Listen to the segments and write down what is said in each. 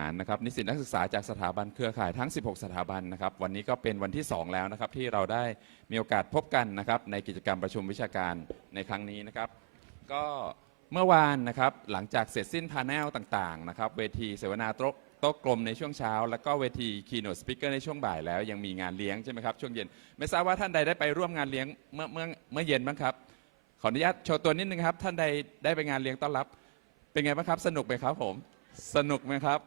ารนะครับนิสิตนักศึกษาจากสถาบันเครือข่ายทั้ง16สถาบันนะครับวันนี้ก็เป็นวันที่2แล้วนะครับที่เราได้มีโอกาสพบกันนะครับในกิจกรรมประชุมวิชาการในครั้งนี้นะครับก็เมื่อวานนะครับหลังจากเสร็จสิ้นพาเนลต่างๆนะครับเวทีเสวนาโต๊ะกลมในช่วงเช้าแล้วก็เวที Keynote Speaker ในช่วงบ่ายแล้วยังมีงานเลี้ยงใช่ไหมครับช่วงเย็นไม่ทราบว่าท่านใดได้ไปร่วมงานเลี้ยงเมื่อเย็นบ้างครับขออนุญาตโชว์ตัวนิดนึงครับท่านใดได้ไปงานเลี้ยงต้อนรับเป็นไงบ้างครับสนุกไหมครับผมสนุกไหมครับ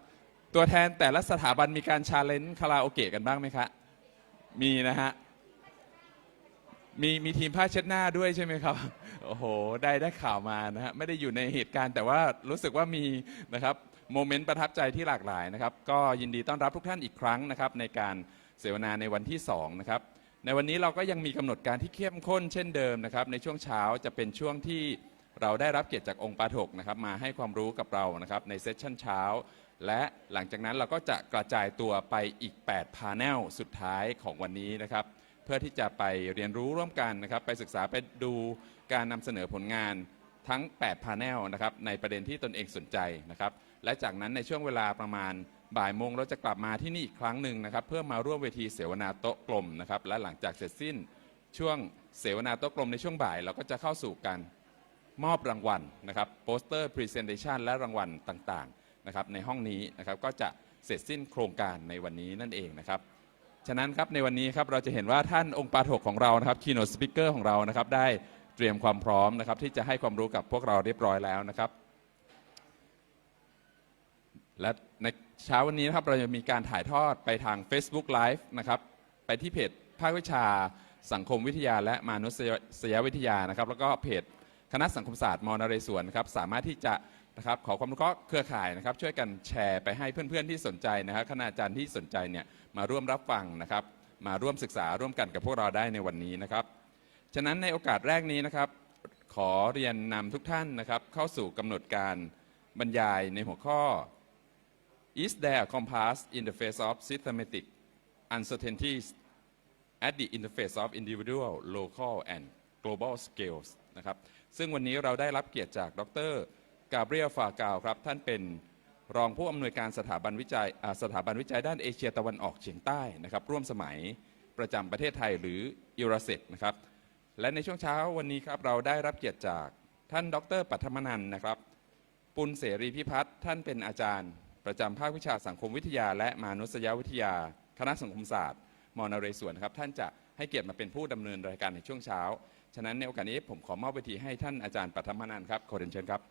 ตัวแทนแต่ละสถาบันมีการชาเลนจ์คาราโอเกะกันบ้างไหมครับมีนะฮะมีทีมผ้าเช็ดหน้าด้วยใช่ไหมครับโอ้โหได้ข่าวมานะฮะไม่ได้อยู่ในเหตุการณ์แต่ว่ารู้สึกว่ามีนะครับโมเมนต์ประทับใจที่หลากหลายนะครับก็ยินดีต้อนรับทุกท่านอีกครั้งนะครับในการเสวนาในวันที่2นะครับในวันนี้เราก็ยังมีกำหนดการที่เข้มข้นเช่นเดิมนะครับในช่วงเช้าจะเป็นช่วงที่เราได้รับเกียรติจากองค์ปาฐกนะครับมาให้ความรู้กับเรานะครับในเซสชั่นเช้าและหลังจากนั้นเราก็จะกระจายตัวไปอีก8พาเนลสุดท้ายของวันนี้นะครับเพื่อที่จะไปเรียนรู้ร่วมกันนะครับไปศึกษาไปดูการนำเสนอผลงานทั้ง8พาเนลนะครับในประเด็นที่ตนเองสนใจนะครับและจากนั้นในช่วงเวลาประมาณบ่ายโมงเราจะกลับมาที่นี่อีกครั้งหนึ่งนะครับเพื่อมาร่วมเวทีเสวนาโต๊ะกลมนะครับและหลังจากเสร็จสิ้นช่วงเสวนาโต๊ะกลมในช่วงบ่ายเราก็จะเข้าสู่การมอบรางวัลนะครับโปสเตอร์พรีเซนเทชันและรางวัลต่างๆนะครับในห้องนี้นะครับก็จะเสร็จสิ้นโครงการในวันนี้นั่นเองนะครับฉะนั้นครับในวันนี้ครับเราจะเห็นว่าท่านองค์ปาฐกของเรานะครับ Keynote Speaker ของเรานะครับได้เตรียมความพร้อมนะครับที่จะให้ความรู้กับพวกเราเรียบร้อยแล้วนะครับและในเช้าวันนี้นะครับเราจะมีการถ่ายทอดไปทาง Facebook Live นะครับไปที่เพจภาควิชาสังคมวิทยาและมนุษยวิทยานะครับแล้วก็เพจคณะสังคมศาสตร์มนเรศวรนะครับสามารถที่จะนะครับขอความรู้เครือข่ายนะครับช่วยกันแชร์ไปให้เพื่อนๆที่สนใจนะครับคณาจารย์ที่สนใจเนี่ยมาร่วมรับฟังนะครับมาร่วมศึกษาร่วมกันกับพวกเราได้ในวันนี้นะครับฉะนั้นในโอกาสแรกนี้นะครับขอเรียนนำทุกท่านนะครับเข้าสู่กำหนดการบรรยายในหัวข้อ Is there a compass in the face of systematic uncertainties at the interface of individual, local and global scales นะครับซึ่งวันนี้เราได้รับเกียรติจากดร.กาเบรียล ฟากาวครับท่านเป็นรองผู้อำนวยการสถาบันวิจัยด้านเอเชียตะวันออกเฉียงใต้นะครับร่วมสมัยประจำประเทศไทยหรือยูราเซกนะครับและในช่วงเช้าวันนี้ครับเราได้รับเกียรติจากท่านดร.ปัทมนันท์นะครับปุณเสรีพิพัฒน์ท่านเป็นอาจารย์ประจำภาควิชาสังคมวิทยาและมนุษยวิทยาคณะสังคมศาสตร์มนเรศวรครับท่านจะให้เกียรติมาเป็นผู้ดำเนินรายการในช่วงเช้าฉะนั้นในโอกาสนี้ผมขอมอบเวทีให้ท่านอาจารย์ปัทมนันท์ครับขอเรียนเชิญครับ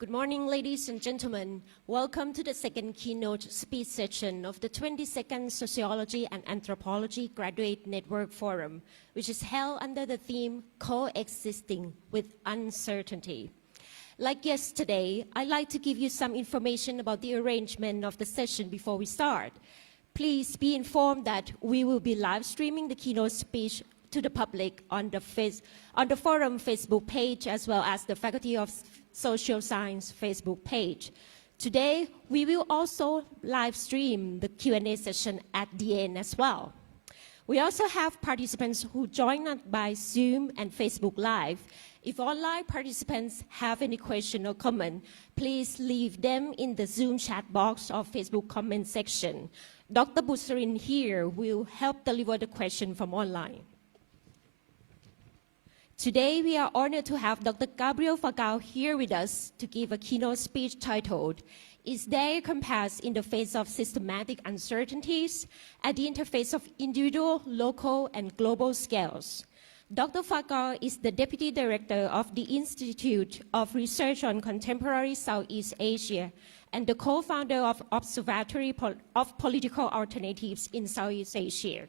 Good morning, ladies and gentlemen. Welcome to the second keynote speech session of the 22nd Sociology and Anthropology Graduate Network Forum, which is held under the theme Coexisting with Uncertainty. Like yesterday, I'd like to give you some information about the arrangement of the session before we start. Please be informed that we will be live streaming the keynote speech to the public on the forum Facebook page as well as the Faculty of Social Science Facebook page. Today, we will also live stream the Q&A session at the end as well. We also have participants who join us by Zoom and Facebook Live. If online participants have any question or comment, please leave them in the Zoom chat box or Facebook comment section. Dr. Busarin here will help deliver the question from online. Today, we are honored to have Dr. Gabriel Fagao here with us to give a keynote speech titled, Is There a Compass in the Face of Systematic Uncertainties at the Interface of Individual, Local, and Global Scales? Dr. Fagao is the Deputy Director of the Institute of Research on Contemporary Southeast Asia and the co-founder of Observatory of Political Alternatives in Southeast Asia.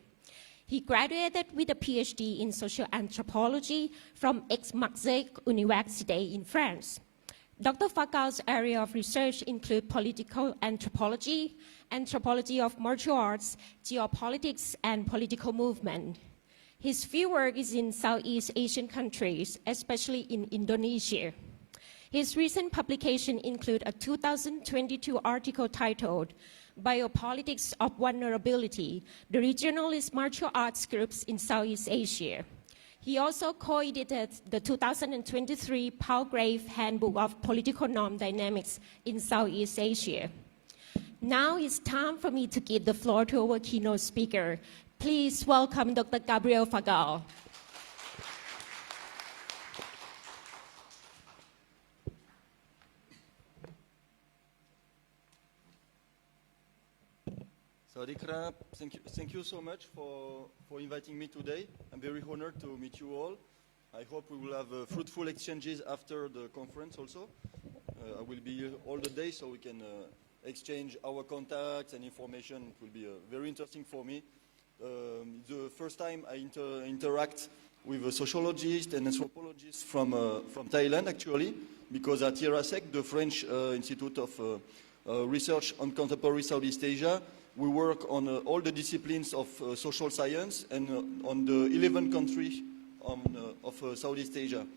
He graduated with a PhD in social anthropology from Aix-Marseille University in France. Dr. Fagao's area of research include political anthropology, anthropology of martial arts, geopolitics, and political movement. His fieldwork is in Southeast Asian countries, especially in Indonesia. His recent publications include a 2022 article titled Biopolitics of Vulnerability, the Regionalist Martial Arts Groups in Southeast Asia. He also co-edited the 2023 Palgrave Handbook of Political Norm Dynamics in Southeast Asia. Now it's time for me to give the floor to our keynote speaker. Please welcome Dr. Gabriel Fagal. Sawadee krap. Thank you so much for inviting me today. I'm very honored to meet you all. I hope we will have fruitful exchanges after the conference also. I will be here all the day so we can exchange our contacts and information. It will be very interesting for me. The first time I interact with a sociologist and anthropologist from Thailand actually, because at IRASEC, the French Institute of Research on Contemporary Southeast Asia, we work on all the disciplines of social science and on the 11 countries of Southeast Asia.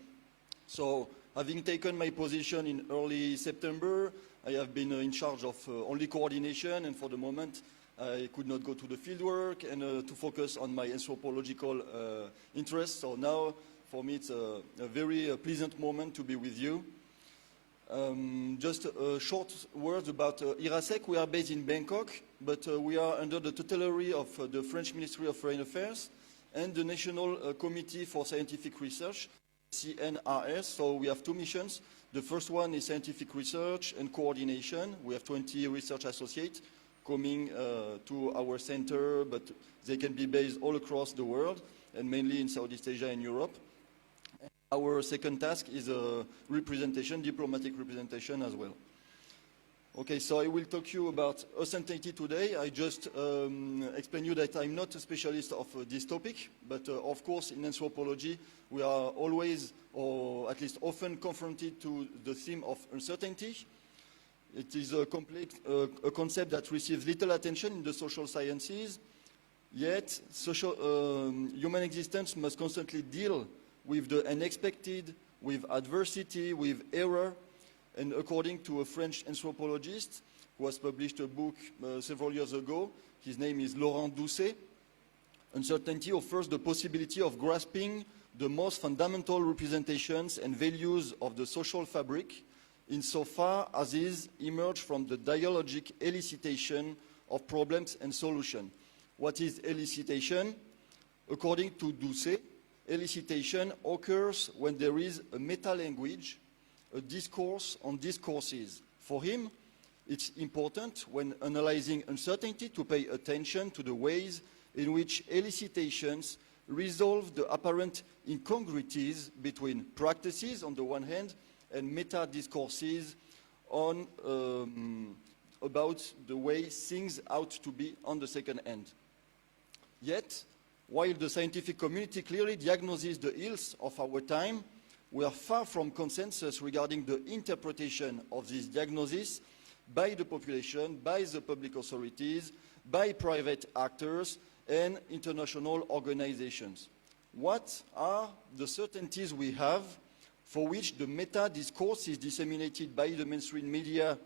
So, having taken my position in early September, I have been in charge of only coordination, and for the moment I could not go to the fieldwork and to focus on my anthropological interests. So now, for me, it's a very pleasant moment to be with you. Just a short word about IRASEC. We are based in Bangkok, but we are under the tutelary of the French Ministry of Foreign Affairs and the National Committee for Scientific Research, CNRS. So we have two missions. The first one is scientific research and coordination. We have 20 research associates coming to our center, but they can be based all across the world and mainly in Southeast Asia and Europe. Our second task is representation, diplomatic representation as well. Okay, so I will talk to you about uncertainty today. I just explain you that I'm not a specialist of this topic, but of course in anthropology we are always, or at least often, confronted to the theme of uncertainty. It is a complex a concept that receives little attention in the social sciences, yet human existence must constantly deal with the unexpected, with adversity, with error. And according to a French anthropologist who has published a book several years ago, his name is Laurent Doucet, uncertainty offers the possibility of grasping the most fundamental representations and values of the social fabric insofar as these emerge from the dialogic elicitation of problems and solutions. What is elicitation? According to Doucet, elicitation occurs when there is a meta-language, a discourse on discourses. For him, it's important when analyzing uncertainty to pay attention to the ways in which elicitations resolve the apparent incongruities between practices on the one hand and meta-discourses on about the way things ought to be on the second hand. Yet, while the scientific community clearly diagnoses the ills of our time, we are far from consensus regarding the interpretation of this diagnosis by the population, by the public authorities, by private actors and international organizations. What are the certainties we have for which the meta-discourse is disseminated by the mainstream media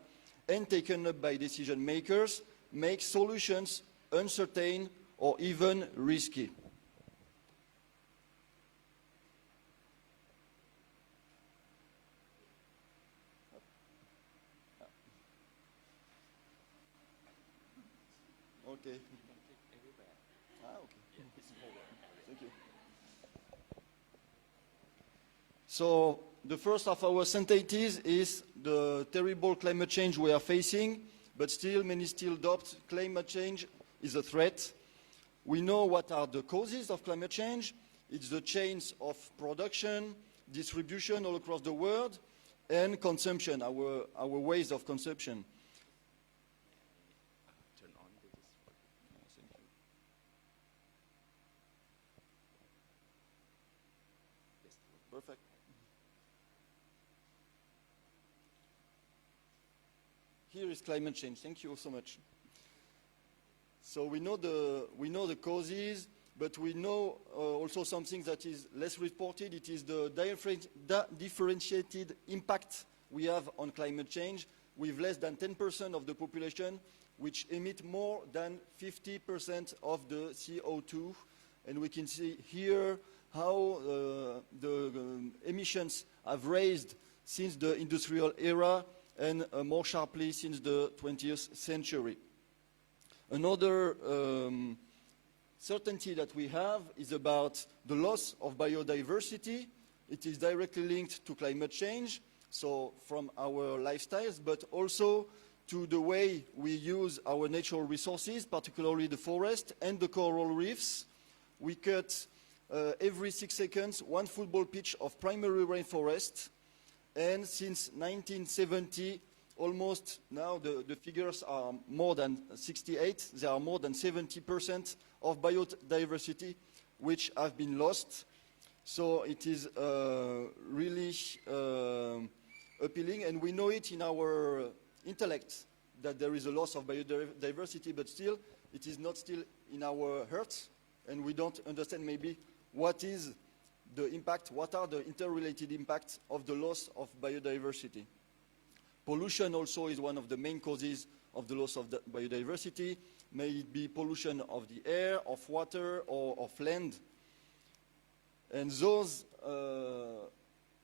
and taken up by decision makers make solutions uncertain or even risky? Okay. Okay. Thank you. So the first of our certainties is the terrible climate change we are facing, but still many still doubt climate change is a threat. We know what are the causes of climate change. It's the chains of production, distribution all across the world, and consumption, our ways of consumption. Perfect. Here is climate change. Thank you so much. So we know the causes, but we know also something that is less reported. It is the differentiated impact we have on climate change, with less than 10% of the population which emit more than 50% of the CO2. And we can see here how the emissions have raised since the industrial era and more sharply since the 20th century. Another certainty that we have is about the loss of biodiversity. It is directly linked to climate change, so from our lifestyles, but also to the way we use our natural resources, particularly the forest and the coral reefs. We cut every 6 seconds 1 football pitch of primary rainforest, and since 1970, almost now the figures are more than 68, there are more than 70% of biodiversity which have been lost. So it is really appealing, and we know it in our intellect that there is a loss of biodiversity, but still it is not still in our hearts, and we don't understand maybe what is the impact, what are the interrelated impacts of the loss of biodiversity. Pollution also is one of the main causes of the loss of the biodiversity. May it be pollution of the air, of water, or of land. And those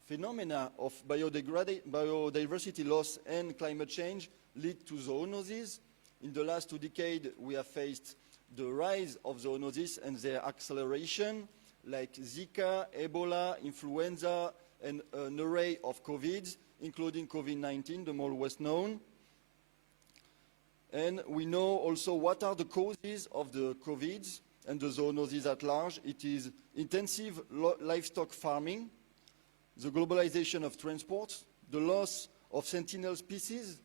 phenomena of biodiversity loss and climate change lead to zoonoses. In the last 2 decades, we have faced the rise of zoonoses and their acceleration, like Zika, Ebola, influenza, and an array of COVIDs, including COVID-19, the more West known. And we know also what are the causes of the COVIDs and the zoonoses at large. It is intensive livestock farming, the globalization of transport, the loss of sentinel species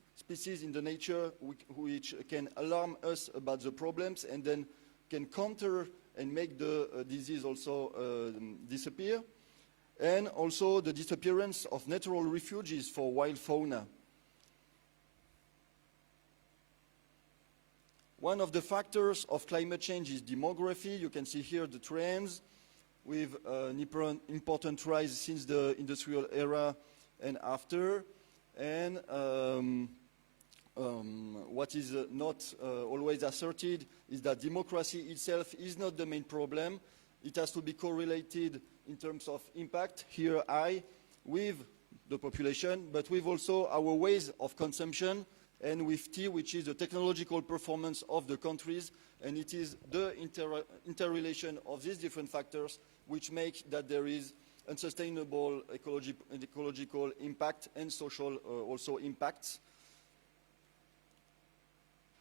in the nature which can alarm us about the problems and then can counter and make the disease also disappear, and also the disappearance of natural refuges for wild fauna. One of the factors of climate change is demography. You can see here the trends with an important rise since the industrial era and after. And what is not always asserted is that democracy itself is not the main problem. It has to be correlated in terms of impact, here high, with the population, but with also our ways of consumption, and with T, which is the technological performance of the countries, and it is the interrelation of these different factors which make that there is unsustainable ecological impact and social also impacts.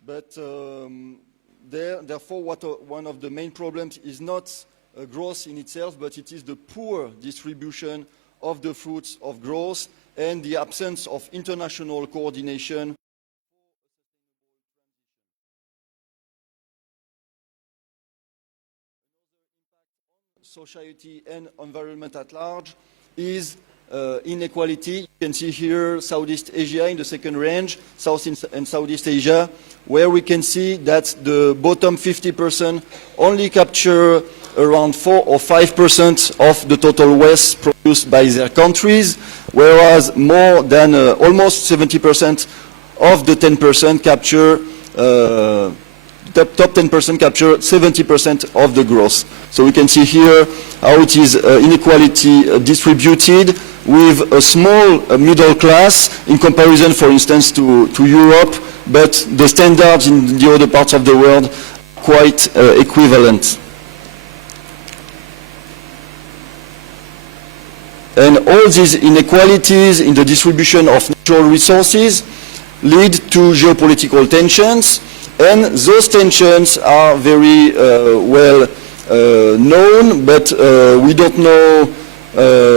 But therefore, one of the main problems is not growth in itself, but it is the poor distribution of the fruits of growth and the absence of international coordination. Society and environment at large is inequality. You can see here Southeast Asia in the second range, South and Southeast Asia, where we can see that the bottom 50% only capture around 4 or 5% of the total waste produced by their countries, whereas more than almost 70% of the 10% capture top 10% capture 70% of the growth. So we can see here how it is inequality distributed with a small middle class in comparison, for instance, to Europe, but the standards in the other parts of the world are quite equivalent. And all these inequalities in the distribution of natural resources lead to geopolitical tensions. And those tensions are very well known, but we don't know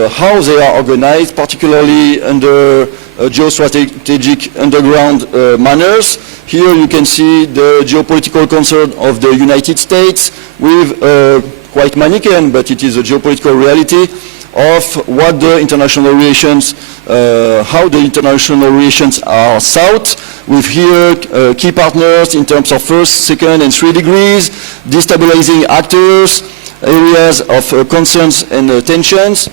how they are organized, particularly under geostrategic underground manners. Here you can see the geopolitical concern of the United States with quite Manichaean, but it is a geopolitical reality of what the international relations, how the international relations are sought, with here key partners in terms of first, second, and 3 degrees, destabilizing actors, areas of concerns and tensions.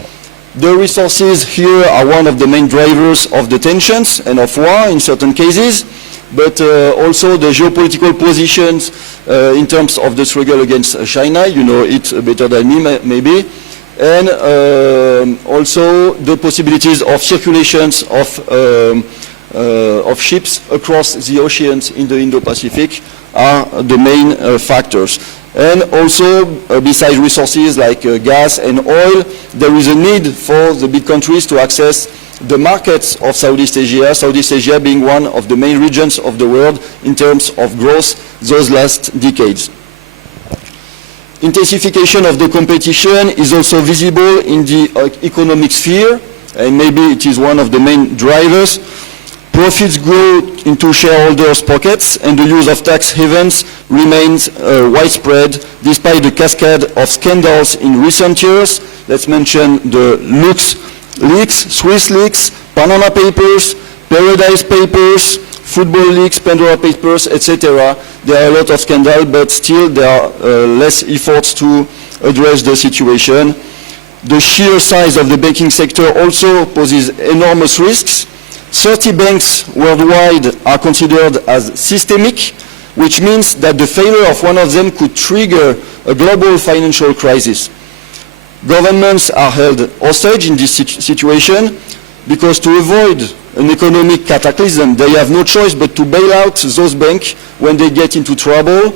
The resources here are one of the main drivers of the tensions and of war in certain cases, but also the geopolitical positions in terms of the struggle against China. You know it better than me, maybe. and also the possibilities of circulations of ships across the oceans in the Indo-Pacific are the main factors. And also, besides resources like gas and oil, there is a need for the big countries to access the markets of Southeast Asia being one of the main regions of the world in terms of growth those last decades. Intensification of the competition is also visible in the economic sphere, and maybe it is one of the main drivers. Profits grow into shareholders' pockets, and the use of tax havens remains widespread despite the cascade of scandals in recent years. Let's mention the Lux leaks, Swiss leaks, Panama Papers, Paradise Papers, Football leaks, Pandora Papers, etc. There are a lot of scandals, but still there are less efforts to address the situation. The sheer size of the banking sector also poses enormous risks. 30 banks worldwide are considered as systemic, which means that the failure of one of them could trigger a global financial crisis. Governments are held hostage in this situation because to avoid an economic cataclysm, they have no choice but to bail out those banks when they get into trouble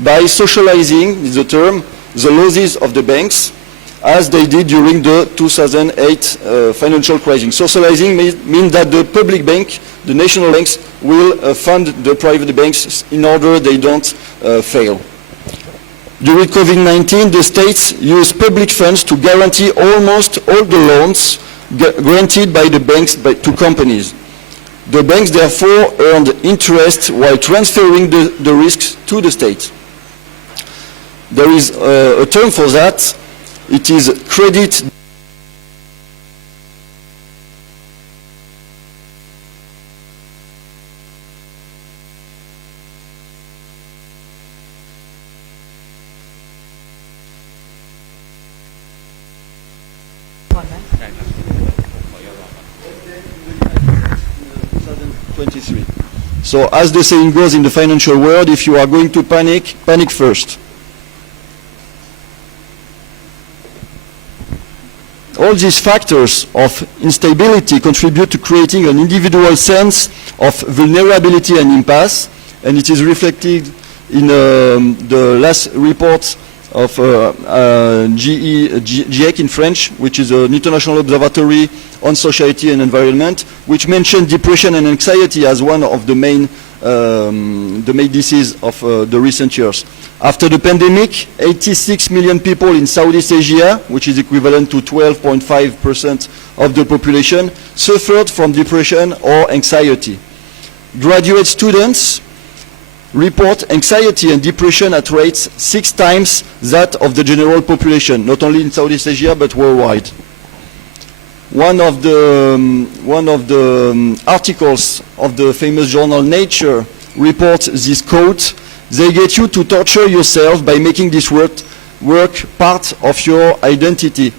by socializing, is the term, the losses of the banks, as they did during the 2008 financial crisis. Socializing means that the public bank, the national banks, will fund the private banks in order they don't fail. During COVID-19, the states used public funds to guarantee almost all the loans granted by the banks to companies. The banks therefore earned interest while transferring the risks to the state. There is a term for that. It is credit. So as the saying goes in the financial world, if you are going to panic, panic first. All these factors of instability contribute to creating an individual sense of vulnerability and impasse, and it is reflected in the last report of GIEC in French, which is an international observatory on society and environment, which mentioned depression and anxiety as one of the main diseases of the recent years. After the pandemic, 86 million people in Southeast Asia, which is equivalent to 12.5% of the population, suffered from depression or anxiety. Graduate students report anxiety and depression at rates 6 times that of the general population, not only in Southeast Asia but worldwide. One of the articles of the famous journal Nature reports this quote: "They get you to torture yourself by making this work part of your identity."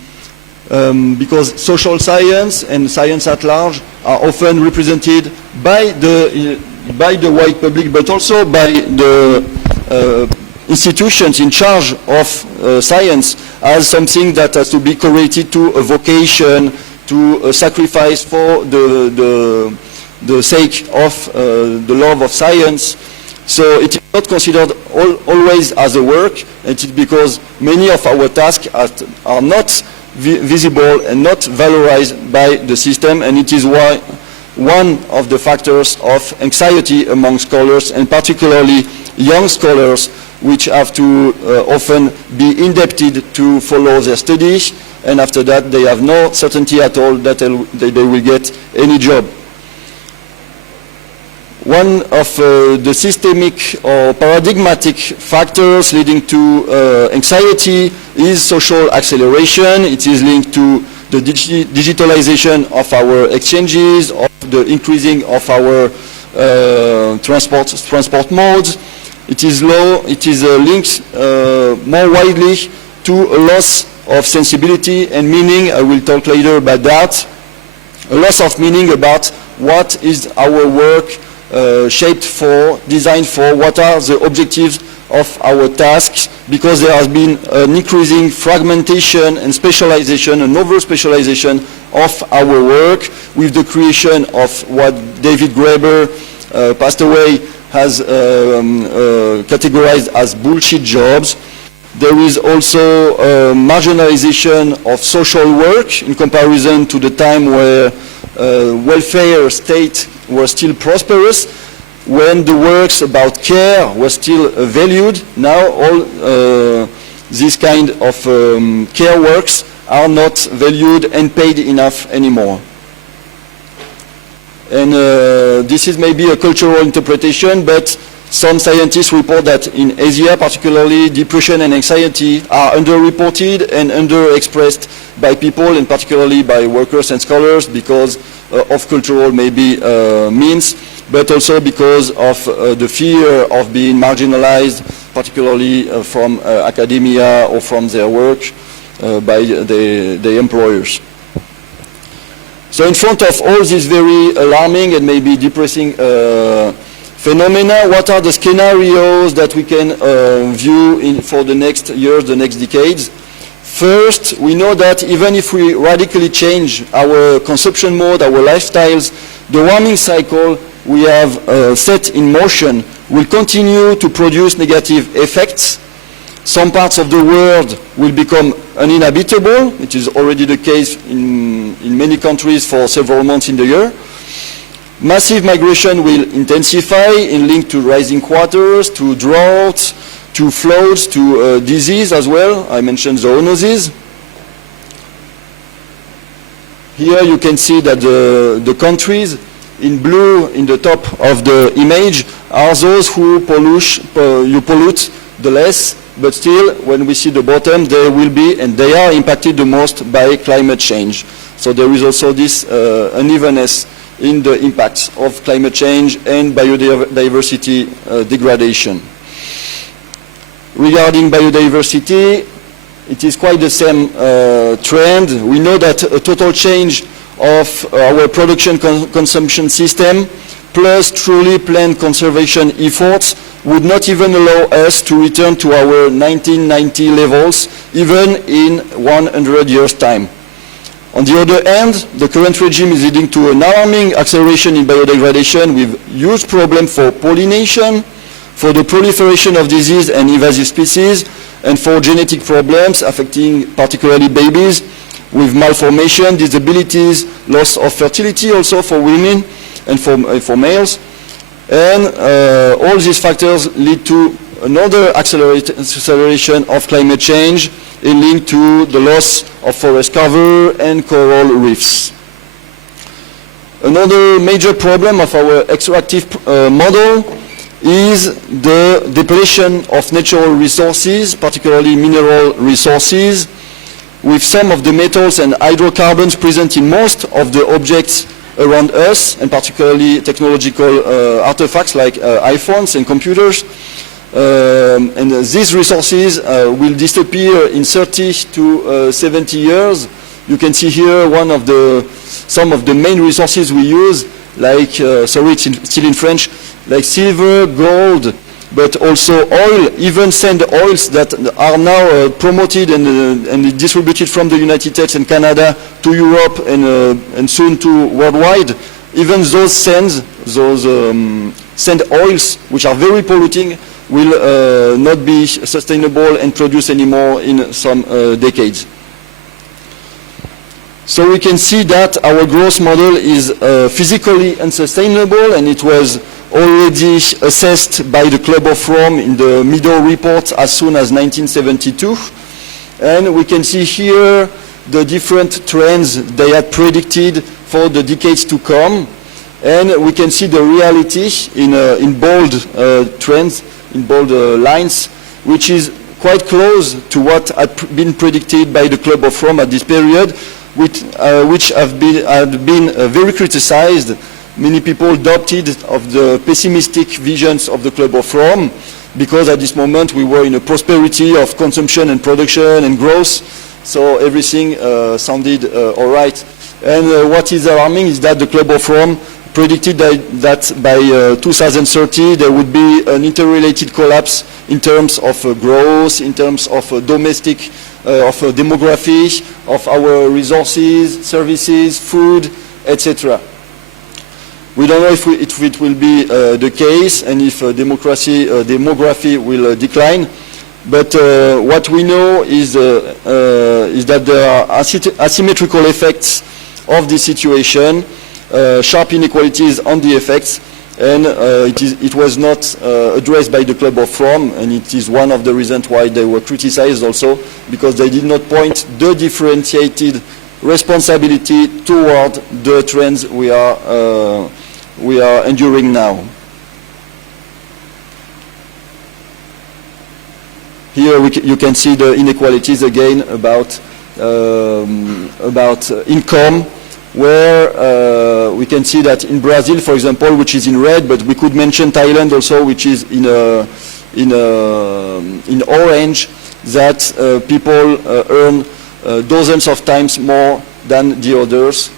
Because social science and science at large are often represented by the wide public, but also by the institutions in charge of science as something that has to be correlated to a vocation, to a sacrifice for the sake of the love of science. So it is not considered always as a work. It is because many of our tasks are not visible and not valorized by the system, and it is why one of the factors of anxiety among scholars, and particularly young scholars, which have to often be indebted to follow their studies, and after that they have no certainty at all that they will get any job. One of the systemic or paradigmatic factors leading to anxiety is social acceleration. It is linked to the digitalization of our exchanges, of the increasing of our transport modes. It is linked more widely to a loss of sensibility and meaning. I will talk later about that. A loss of meaning about what is our work, designed for what are the objectives of our tasks, because there has been an increasing fragmentation and specialization, an over-specialization of our work, with the creation of what David Graeber, passed away, has categorized as bullshit jobs. There is also marginalization of social work in comparison to the time where welfare state were still prosperous, when the works about care were still valued. Now all these kind of care works are not valued and paid enough anymore. And this is maybe a cultural interpretation, but some scientists report that in Asia, particularly, depression and anxiety are underreported and underexpressed by people, and particularly by workers and scholars, because of cultural maybe means, but also because of the fear of being marginalized, particularly from academia or from their work by the employers. So in front of all these very alarming and maybe depressing phenomena, what are the scenarios that we can view for the next years, the next decades? First, we know that even if we radically change our consumption mode, our lifestyles, the warming cycle we have set in motion will continue to produce negative effects. Some parts of the world will become uninhabitable, which is already the case in many countries for several months in the year. Massive migration will intensify in link to rising waters, to droughts, to floods, to disease as well. I mentioned zoonoses. Here you can see that the countries in blue in the top of the image are those who pollute the less, but still when we see the bottom, they will be and they are impacted the most by climate change. So there is also this unevenness in the impacts of climate change and biodiversity degradation. Regarding biodiversity, it is quite the same trend. We know that a total change of our production consumption system plus truly planned conservation efforts would not even allow us to return to our 1990 levels, even in 100 years' time. On the other hand, the current regime is leading to an alarming acceleration in biodegradation with huge problems for pollination, for the proliferation of disease and invasive species, and for genetic problems affecting particularly babies with malformation, disabilities, loss of fertility also for women and for males. And all these factors lead to another acceleration of climate change in link to the loss of forest cover and coral reefs. Another major problem of our extractive model is the depletion of natural resources, particularly mineral resources, with some of the metals and hydrocarbons present in most of the objects around us, and particularly technological artifacts like iPhones and computers. And these resources will disappear in 30 to 70 years. You can see here some of the main resources we use, like, sorry, it's still in French, like silver, gold, but also oil, even sand oils that are now promoted and distributed from the United States and Canada to Europe and soon to worldwide. Even those sands, those sand oils, which are very polluting, will not be sustainable and produce anymore in some decades. So we can see that our growth model is physically unsustainable, and it was already assessed by the Club of Rome in the Middle report as soon as 1972. And we can see here the different trends they had predicted for the decades to come. And we can see the reality in bold trends, in bold lines, which is quite close to what had been predicted by the Club of Rome at this period, which had been very criticized. Many people adopted of the pessimistic visions of the Club of Rome, because at this moment we were in a prosperity of consumption and production and growth, so everything sounded all right. And what is alarming is that the Club of Rome predicted that by 2030 there would be an interrelated collapse in terms of growth, in terms of domestic, of demography, of our resources, services, food, etc. We don't know if it will be the case and if demography will decline. But what we know is that there are asymmetrical effects of the situation, sharp inequalities on the effects, and it was not addressed by the Club of Rome, and it is one of the reasons why they were criticized also, because they did not point the differentiated responsibility toward the trends we are enduring now. Here you can see the inequalities again about income, where we can see that in Brazil, for example, which is in red, but we could mention Thailand also, which is in orange, that people earn dozens of times more than the others.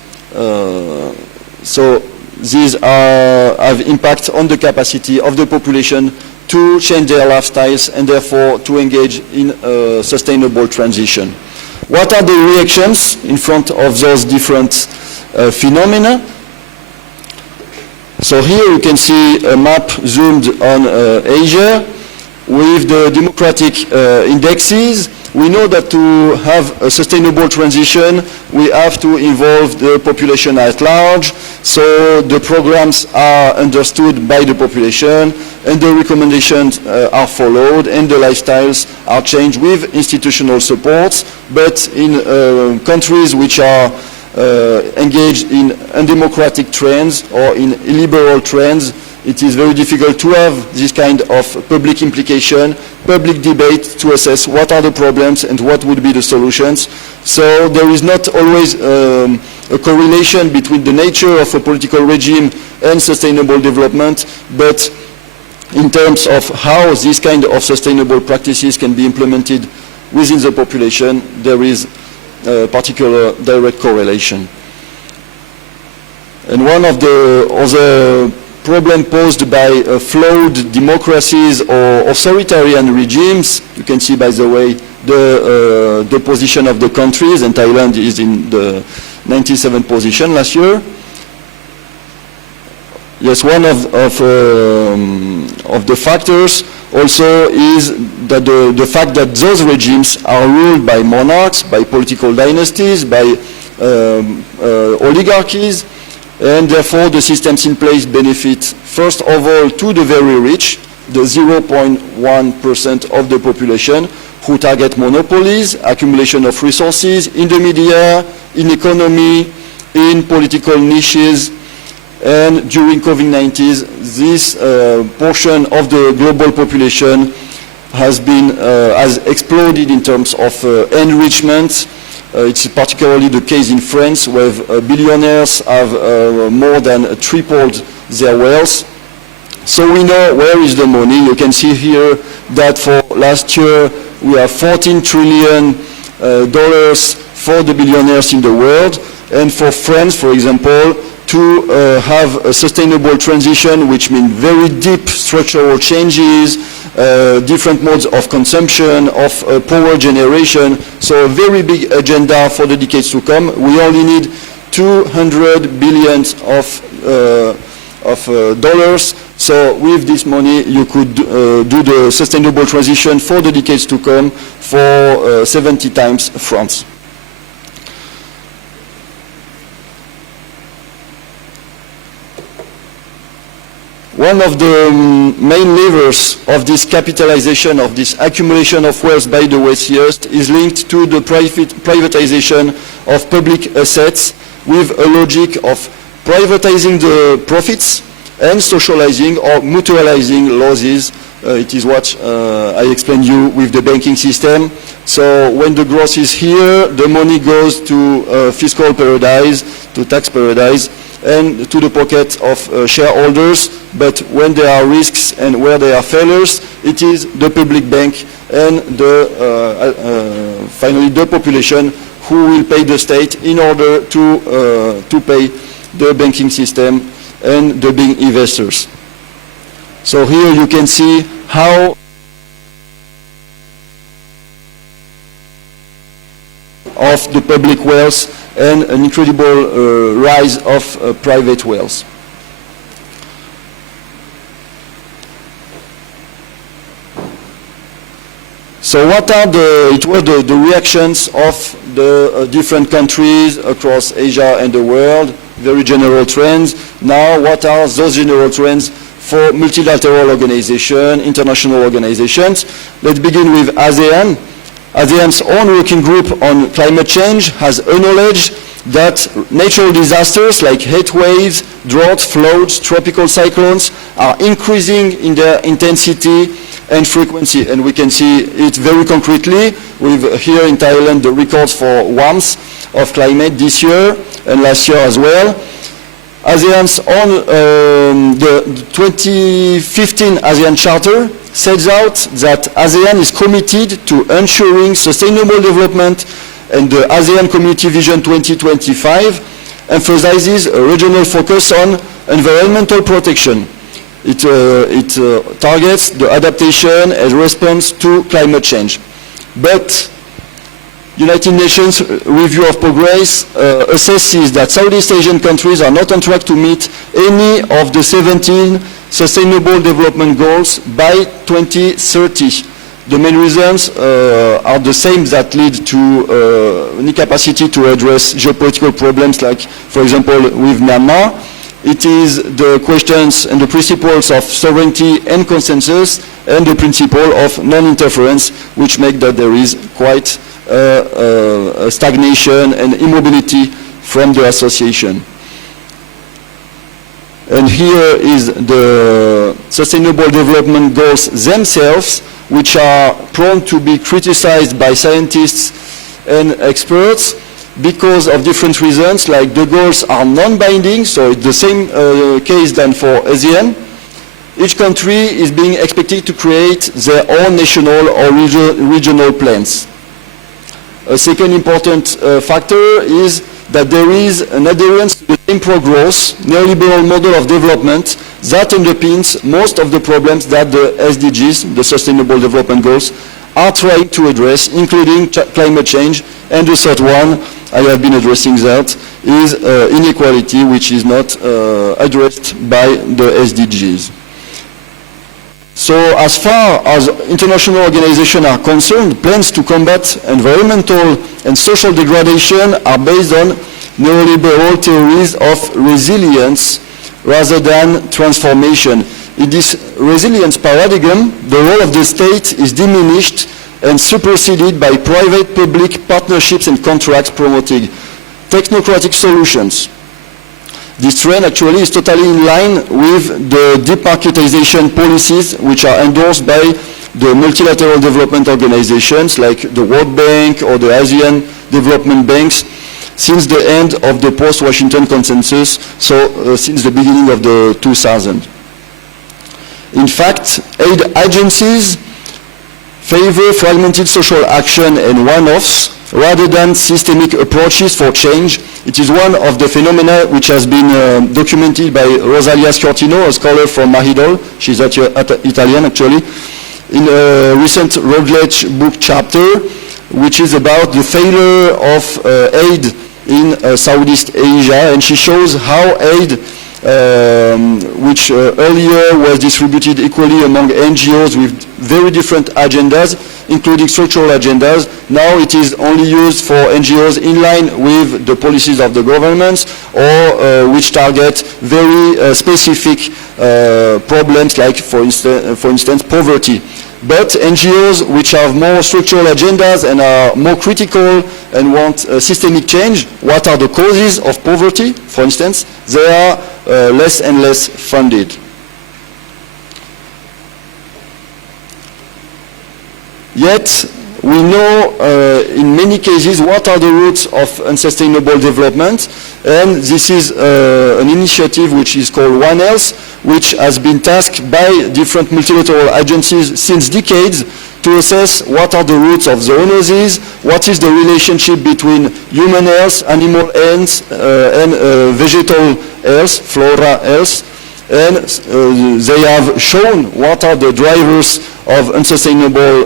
So these have impact on the capacity of the population to change their lifestyles and therefore to engage in a sustainable transition. What are the reactions in front of those different phenomena? So here you can see a map zoomed on Asia with the democratic indexes. We know that to have a sustainable transition, we have to involve the population at large, so the programs are understood by the population, and the recommendations are followed, and the lifestyles are changed with institutional supports. But in countries which are engaged in undemocratic trends or in illiberal trends, it is very difficult to have this kind of public implication, public debate to assess what are the problems and what would be the solutions. So there is not always a correlation between the nature of a political regime and sustainable development, but in terms of how these kind of sustainable practices can be implemented within the population, there is a particular direct correlation. And one of the other problem posed by flawed democracies or authoritarian regimes, you can see, by the way, the position of the countries, and Thailand is in the 97th position last year. Yes, one of the factors also is that the fact that those regimes are ruled by monarchs, by political dynasties, by oligarchies, and therefore the systems in place benefit first of all to the very rich, the 0.1% of the population, who target monopolies, accumulation of resources in the media, in economy, in political niches. And during COVID-19, this portion of the global population has exploded in terms of enrichment. It's particularly the case in France, where billionaires have more than tripled their wealth. So we know where is the money. You can see here that for last year we have $14 trillion for the billionaires in the world. And for France, for example, to have a sustainable transition, which means very deep structural changes, different modes of consumption, of power generation, so a very big agenda for the decades to come. We only need 200 billion of dollars. So with this money, you could do the sustainable transition for the decades to come for 70 times France. One of the main levers of this capitalization, of this accumulation of wealth by the wealthiest, is linked to the privatization of public assets, with a logic of privatizing the profits and socializing or mutualizing losses. It is what I explained you with the banking system. So when the growth is here, the money goes to fiscal paradise, to tax paradise, and to the pocket of shareholders. But when there are risks and where there are failures, it is the public bank and finally the population who will pay the state in order to pay the banking system and the big investors. So here you can see how of the public wealth and an incredible rise of private wealth. So what are the reactions of the different countries across Asia and the world? Very general trends. Now, what are those general trends for multilateral organizations, international organizations? Let's begin with ASEAN. ASEAN's own working group on climate change has acknowledged that natural disasters like heat waves, drought, floods, tropical cyclones are increasing in their intensity and frequency, and we can see it very concretely with here in Thailand the records for warmth of climate this year and last year as well. ASEAN's own the 2015 ASEAN Charter sets out that ASEAN is committed to ensuring sustainable development, and the ASEAN Community Vision 2025 emphasizes a regional focus on environmental protection. It targets the adaptation and response to climate change. But United Nations Review of Progress assesses that Southeast Asian countries are not on track to meet any of the 17 Sustainable Development Goals by 2030. The main reasons are the same that lead to incapacity to address geopolitical problems like, for example, with Myanmar. It is the questions and the principles of sovereignty and consensus and the principle of non-interference which make that there is quite a stagnation and immobility from the association. And here is the Sustainable Development Goals themselves, which are prone to be criticized by scientists and experts because of different reasons, like the goals are non-binding, so it's the same case than for ASEAN. Each country is being expected to create their own national or regional plans. A second important factor is that there is an adherence to the same pro-growth, neoliberal model of development that underpins most of the problems that the SDGs, the Sustainable Development Goals, are trying to address, including climate change, and the third one, I have been addressing that, is inequality, which is not addressed by the SDGs. So as far as international organizations are concerned, plans to combat environmental and social degradation are based on neoliberal theories of resilience rather than transformation. In this resilience paradigm, the role of the state is diminished and superseded by private-public partnerships and contracts promoting technocratic solutions. This trend actually is totally in line with the demarketization policies which are endorsed by the multilateral development organizations like the World Bank or the ASEAN Development Banks since the end of the post-Washington consensus, so since the beginning of the 2000s. In fact, aid agencies favor fragmented social action and one-offs rather than systemic approaches for change. It is one of the phenomena which has been documented by Rosalia Sciortino, a scholar from Mahidol. She's Italian actually, in a recent Routledge book chapter, which is about the failure of aid in Southeast Asia, and she shows how aid which earlier was distributed equally among NGOs with very different agendas, including structural agendas. Now it is only used for NGOs in line with the policies of the governments or which target very specific problems like, for instance, poverty. But NGOs which have more structural agendas and are more critical and want systemic change, what are the causes of poverty, for instance, they are less and less funded. Yet, we know in many cases what are the roots of unsustainable development, and this is an initiative which is called One Health, which has been tasked by different multilateral agencies since decades to assess what are the roots of zoonoses, what is the relationship between human health, animal health, and vegetal health, flora health. And they have shown what are the drivers of unsustainable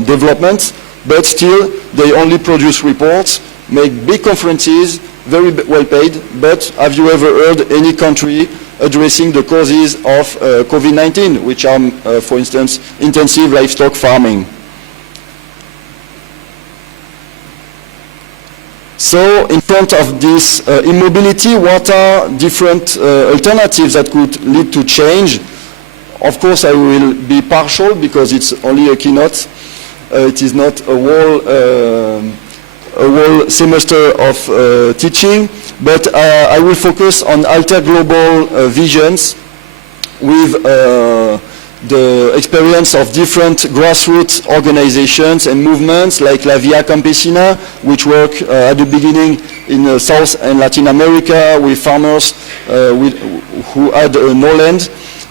development, but still they only produce reports, make big conferences, very well paid, but have you ever heard any country addressing the causes of COVID-19, which are, for instance, intensive livestock farming? So in front of this immobility, what are different alternatives that could lead to change? Of course, I will be partial because it's only a keynote. It is not a whole semester of teaching, but I will focus on alter global visions with the experience of different grassroots organizations and movements like La Via Campesina, which work at the beginning in South and Latin America with farmers who had no land.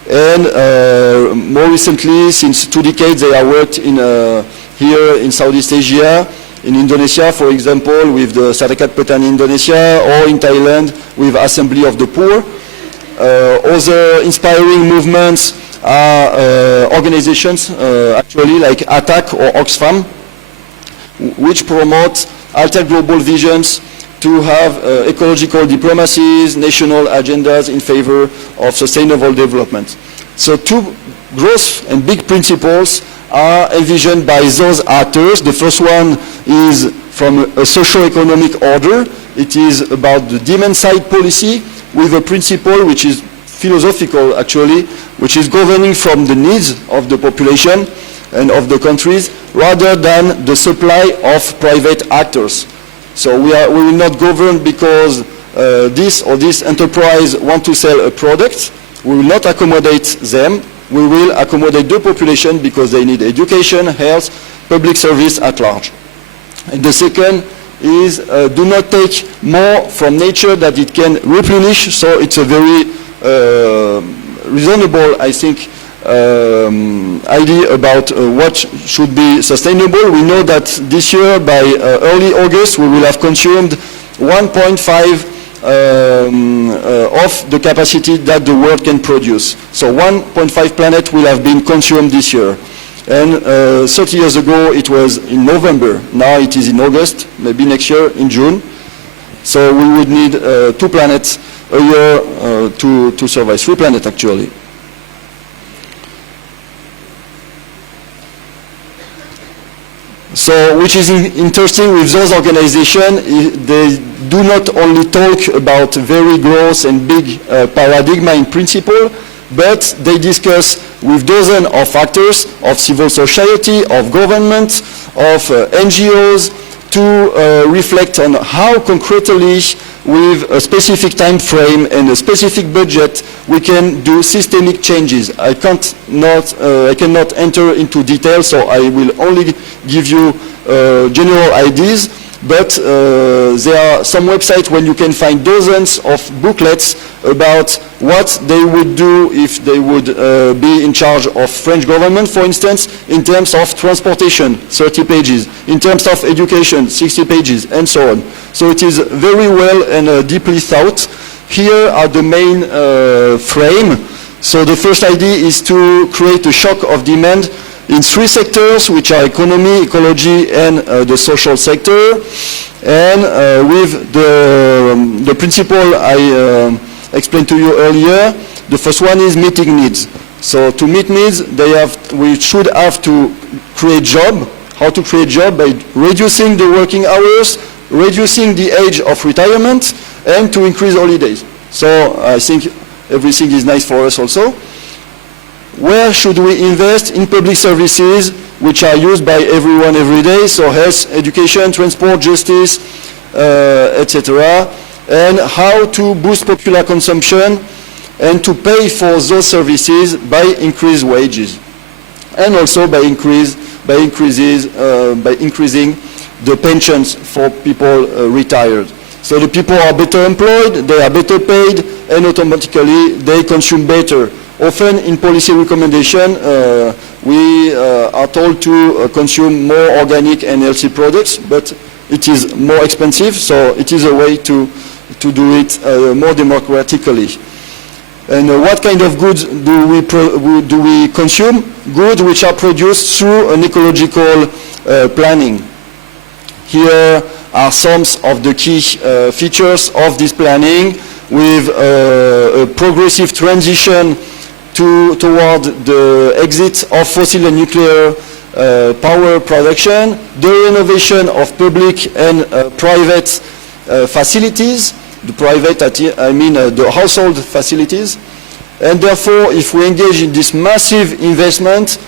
And more recently, since 2 decades, they are worked in, here in Southeast Asia, in Indonesia, for example, with the Sarekat Petani Indonesia, or in Thailand with Assembly of the Poor. Other inspiring movements are organizations, actually, like ATTAC or Oxfam, which promote alter global visions to have ecological diplomacies, national agendas in favor of sustainable development. So 2 gross and big principles are envisioned by those actors. The first one is from a socio-economic order. It is about the demand side policy with a principle which is philosophical actually, which is governing from the needs of the population and of the countries rather than the supply of private actors. So we will not govern because this or this enterprise want to sell a product. We will not accommodate them. We will accommodate the population because they need education, health, public service at large. And the second is do not take more from nature that it can replenish. So it's a very reasonable, I think, idea about what should be sustainable. We know that this year, by early August, we will have consumed 1.5 of the capacity that the world can produce. So 1.5 planet will have been consumed this year. And 30 years ago, it was in November. Now it is in August, maybe next year in June. So we would need 2 planets a year to survive, 3 planets actually. So, which is interesting with those organizations, they do not only talk about very gross and big paradigm in principle, but they discuss with dozens of factors of civil society, of government, of NGOs, to reflect on how concretely, with a specific time frame and a specific budget, we can do systemic changes. I cannot enter into details, so I will only give you general ideas. But there are some websites where you can find dozens of booklets about what they would do if they would be in charge of French government, for instance, in terms of transportation, 30 pages, in terms of education, 60 pages, and so on. So it is very well and deeply thought. Here are the main frame. So the first idea is to create a shock of demand in 3 sectors, which are economy, ecology, and the social sector. And with the principle I explained to you earlier, the first one is meeting needs. So to meet needs, we should have to create job. How to create job? By reducing the working hours, reducing the age of retirement, and to increase holidays. So I think everything is nice for us also. Where should we invest in public services which are used by everyone every day, so health, education, transport, justice, etc. And how to boost popular consumption and to pay for those services by increased wages. And also by increasing the pensions for people retired. So the people are better employed, they are better paid, and automatically they consume better. Often in policy recommendation, we are told to consume more organic and healthy products, but it is more expensive, so it is a way to do it more democratically. And what kind of goods do we consume? Goods which are produced through an ecological planning. Here are some of the key features of this planning, with a progressive transition toward the exit of fossil and nuclear power production, the renovation of public and private facilities. The private, I mean the household facilities. And therefore, if we engage in this massive investment,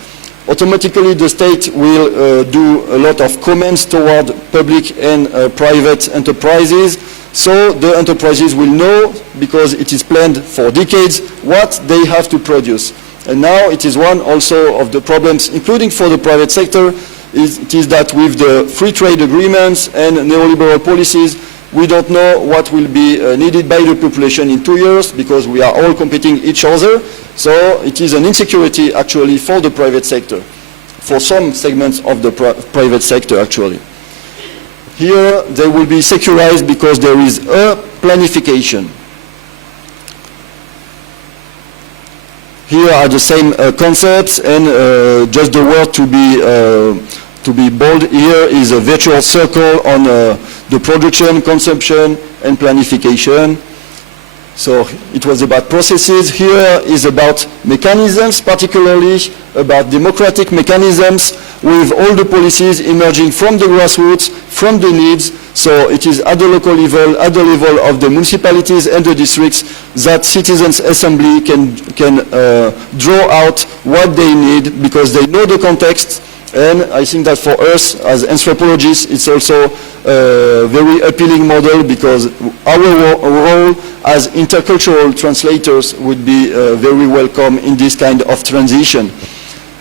automatically the state will do a lot of comments toward public and private enterprises. So the enterprises will know, because it is planned for decades, what they have to produce. And now it is one also of the problems, including for the private sector, it is that with the free trade agreements and neoliberal policies, we don't know what will be needed by the population in 2 years, because we are all competing each other. So it is an insecurity actually for the private sector, for some segments of the private sector actually. Here they will be securized because there is a planification. Here are the same concepts, and just the word to be bold here is a virtual circle on the production, consumption, and planification. So it was about processes. Here is about mechanisms, particularly about democratic mechanisms, with all the policies emerging from the grassroots, from the needs. So it is at the local level, at the level of the municipalities and the districts, that citizens' assembly can draw out what they need, because they know the context. And I think that for us as anthropologists, it's also a very appealing model, because our role as intercultural translators would be very welcome in this kind of transition.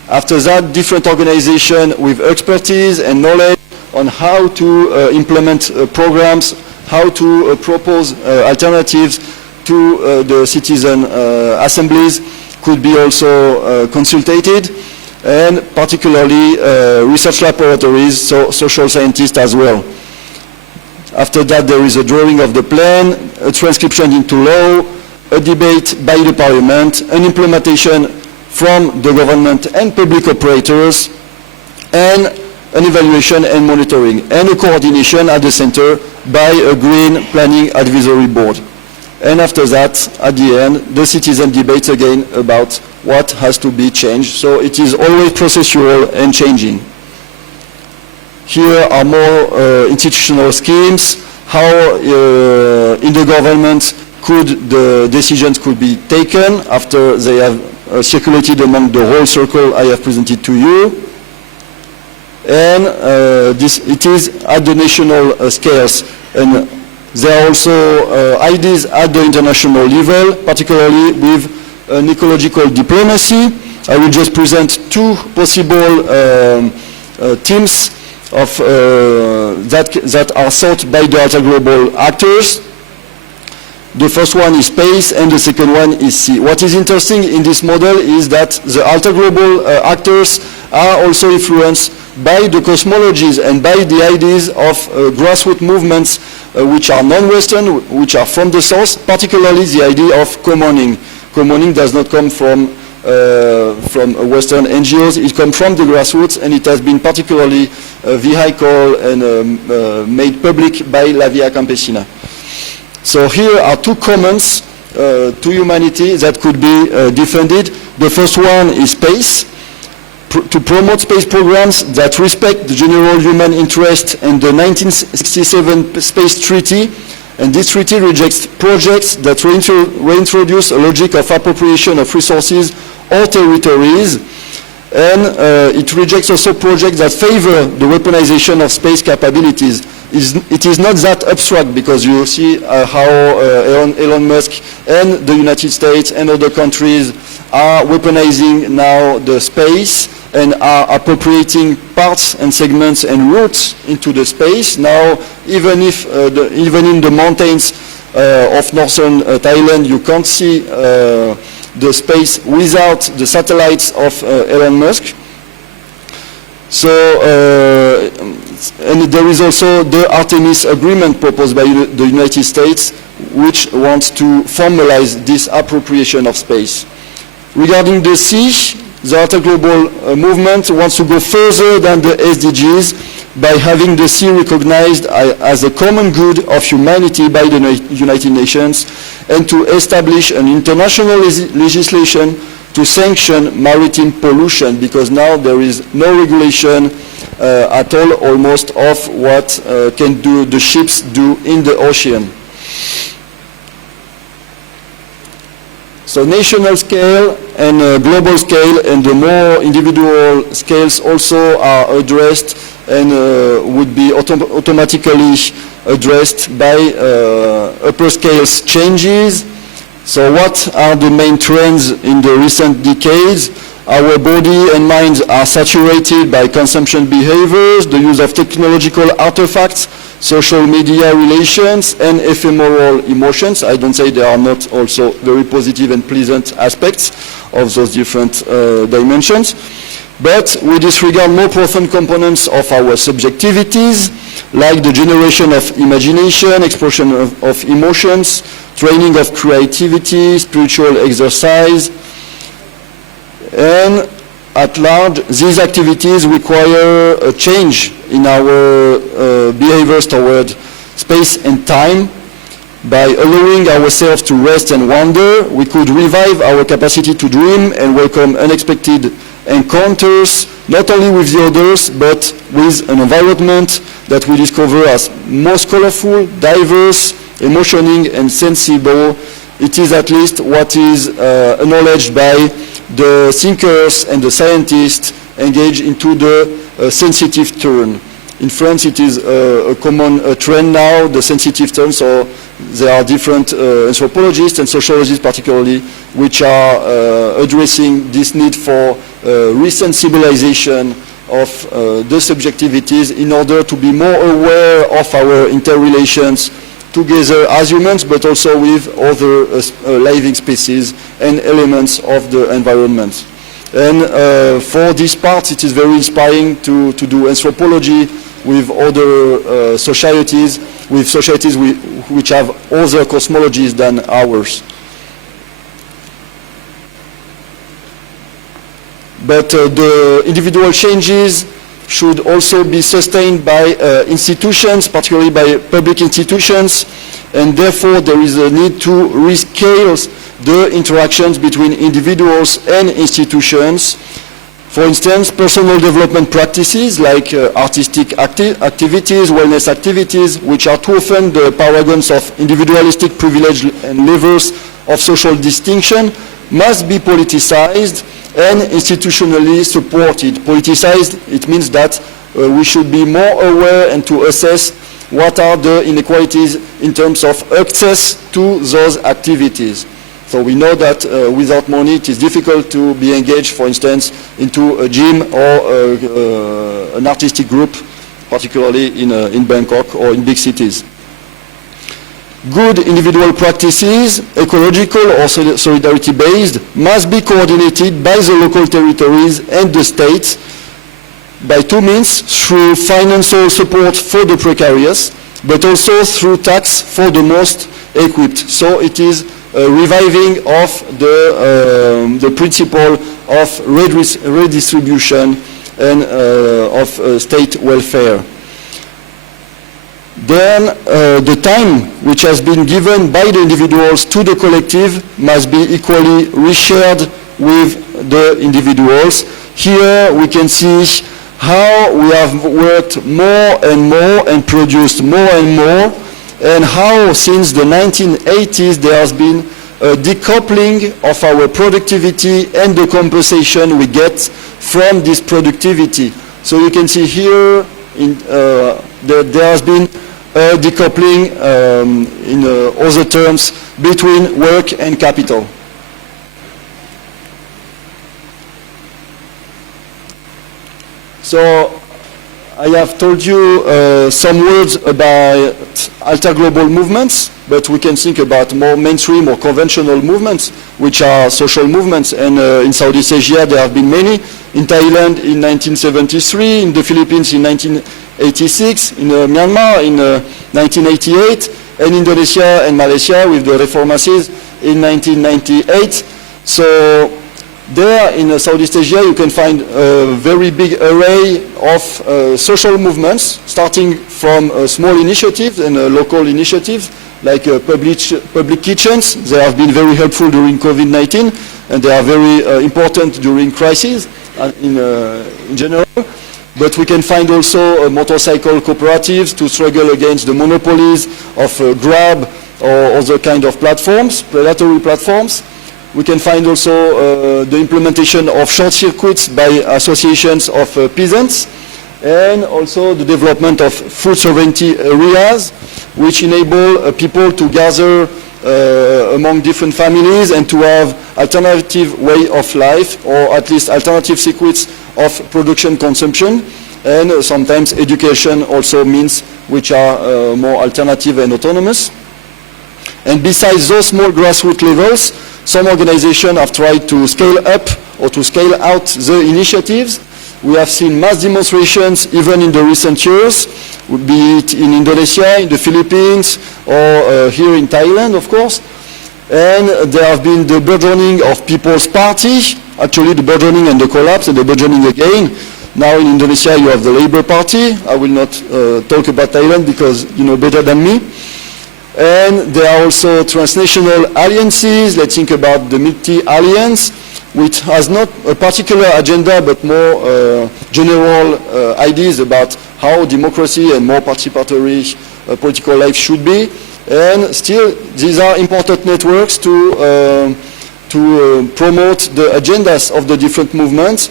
After that, different organizations with expertise and knowledge on how to implement programs, how to propose alternatives to the citizen assemblies could be also consulted. And particularly research laboratories, so social scientists as well. After that, there is a drawing of the plan, a transcription into law, a debate by the parliament, an implementation from the government and public operators, and an evaluation and monitoring, and a coordination at the center by a green planning advisory board. And after that, at the end, the citizen debates again about what has to be changed. So it is always processual and changing. Here are more institutional schemes, how in the government could the decisions could be taken after they have circulated among the whole circle I have presented to you. And it is at the national scales. And there are also ideas at the international level, particularly with an ecological diplomacy. I will just present two possible teams of, that are sought by the Alta Global actors. The first one is space, and the second one is sea. What is interesting in this model is that the Alta Global actors are also influenced by the cosmologies and by the ideas of grassroots movements which are non-Western, which are from the South, particularly the idea of commoning. Commoning does not come from Western NGOs, it comes from the grassroots, and it has been particularly vehicled and made public by La Via Campesina. So here are two comments to humanity that could be defended. The first one is space. To promote space programs that respect the general human interest and the 1967 Space Treaty. And this treaty rejects projects that reintroduce a logic of appropriation of resources or territories. And it rejects also projects that favor the weaponization of space capabilities. It is not that abstract, because you see how Elon Musk and the United States and other countries are weaponizing now the space and are appropriating parts and segments and routes into the space. Now, even in the mountains of northern Thailand, you can't see the space without the satellites of Elon Musk. So, and there is also the Artemis Agreement proposed by the United States, which wants to formalize this appropriation of space. Regarding the sea, the Alta Global movement wants to go further than the SDGs by having the sea recognized as a common good of humanity by the United Nations, and to establish an international legislation to sanction maritime pollution, because now there is no regulation at all almost of what can do the ships do in the ocean. So national scale and global scale and the more individual scales also are addressed and would be automatically addressed by upper scales changes. So what are the main trends in the recent decades? Our body and minds are saturated by consumption behaviors, the use of technological artifacts, social media relations, and ephemeral emotions. I don't say there are not also very positive and pleasant aspects of those different dimensions. But we disregard more profound components of our subjectivities, like the generation of imagination, expression of emotions, training of creativity, spiritual exercise, and at large, these activities require a change in our behaviors toward space and time. By allowing ourselves to rest and wander, we could revive our capacity to dream and welcome unexpected encounters, not only with the others, but with an environment that we discover as most colorful, diverse, emotional, and sensible. It is at least what is acknowledged by the thinkers and the scientists engaged into the sensitive turn. In France, it is a common trend now, the sensitive turn, so there are different anthropologists and sociologists particularly, which are addressing this need for resensibilization of the subjectivities in order to be more aware of our interrelations together as humans, but also with other living species and elements of the environment. And for this part, it is very inspiring to do anthropology with other societies, which have other cosmologies than ours. But the individual changes should also be sustained by institutions, particularly by public institutions, and therefore there is a need to rescale the interactions between individuals and institutions. For instance, personal development practices like artistic activities, wellness activities, which are too often the paragons of individualistic privilege and levers of social distinction, must be politicized and institutionally supported. Politicized, it means that we should be more aware and to assess what are the inequalities in terms of access to those activities. So we know that without money it is difficult to be engaged, for instance, into a gym or an artistic group, particularly in Bangkok or in big cities. Good individual practices, ecological or solidarity-based, must be coordinated by the local territories and the states by two means: through financial support for the precarious, but also through tax for the most equipped. So it is a reviving of the principle of redistribution and of state welfare. Then the time which has been given by the individuals to the collective must be equally reshared with the individuals. Here we can see how we have worked more and more and produced more and more, and how since the 1980s there has been a decoupling of our productivity and the compensation we get from this productivity. So you can see here that there has been a decoupling in other terms between work and capital. So I have told you some words about alter-global movements, but we can think about more mainstream or conventional movements, which are social movements. And in Southeast Asia, there have been many. In Thailand in 1973, in the Philippines in 1986, in Myanmar in 1988, and Indonesia and Malaysia with the Reformasi in 1998. So there in Southeast Asia, you can find a very big array of social movements, starting from small initiatives and local initiatives, like public kitchens. They have been very helpful during COVID-19, and they are very important during crises in general. But we can find also motorcycle cooperatives to struggle against the monopolies of Grab or other kind of platforms, predatory platforms. We can find also the implementation of short circuits by associations of peasants, and also the development of food sovereignty areas, which enable people to gather among different families and to have alternative way of life, or at least alternative circuits of production consumption, and sometimes education also means which are more alternative and autonomous. And besides those small grassroots levels, some organizations have tried to scale up or to scale out the initiatives. We have seen mass demonstrations even in the recent years, be it in Indonesia, in the Philippines, or here in Thailand, of course. And there have been the burgeoning of People's Party, actually the burgeoning and the collapse and the burgeoning again. Now in Indonesia you have the Labour Party. I will not talk about Thailand because you know better than me. And there are also transnational alliances. Let's think about the Milk Alliance, which has not a particular agenda but more general ideas about how democracy and more participatory political life should be. And still, these are important networks to promote the agendas of the different movements.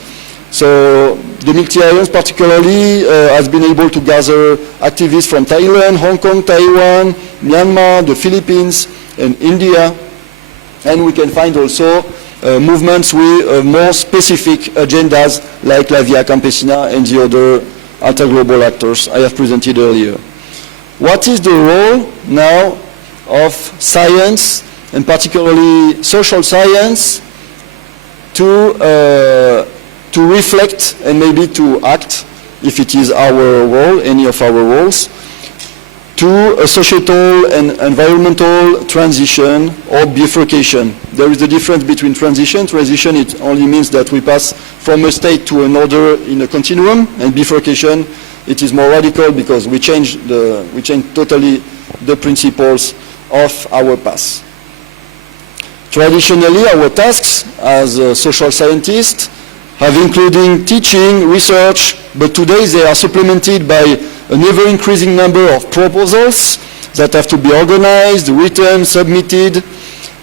So the Milk Alliance particularly has been able to gather activists from Thailand, Hong Kong, Taiwan, Myanmar, the Philippines, and India. And we can find also movements with more specific agendas like La Via Campesina and the other alter-global actors I have presented earlier. What is the role now of science, and particularly social science, to reflect and maybe to act, if it is our role, any of our roles, to a societal and environmental transition or bifurcation? There is a difference between transition. Transition, it only means that we pass from a state to another in a continuum, and bifurcation, it is more radical because we change totally the principles of our path. Traditionally, our tasks as social scientists have including teaching, research, but today they are supplemented by an ever-increasing number of proposals that have to be organized, written, submitted,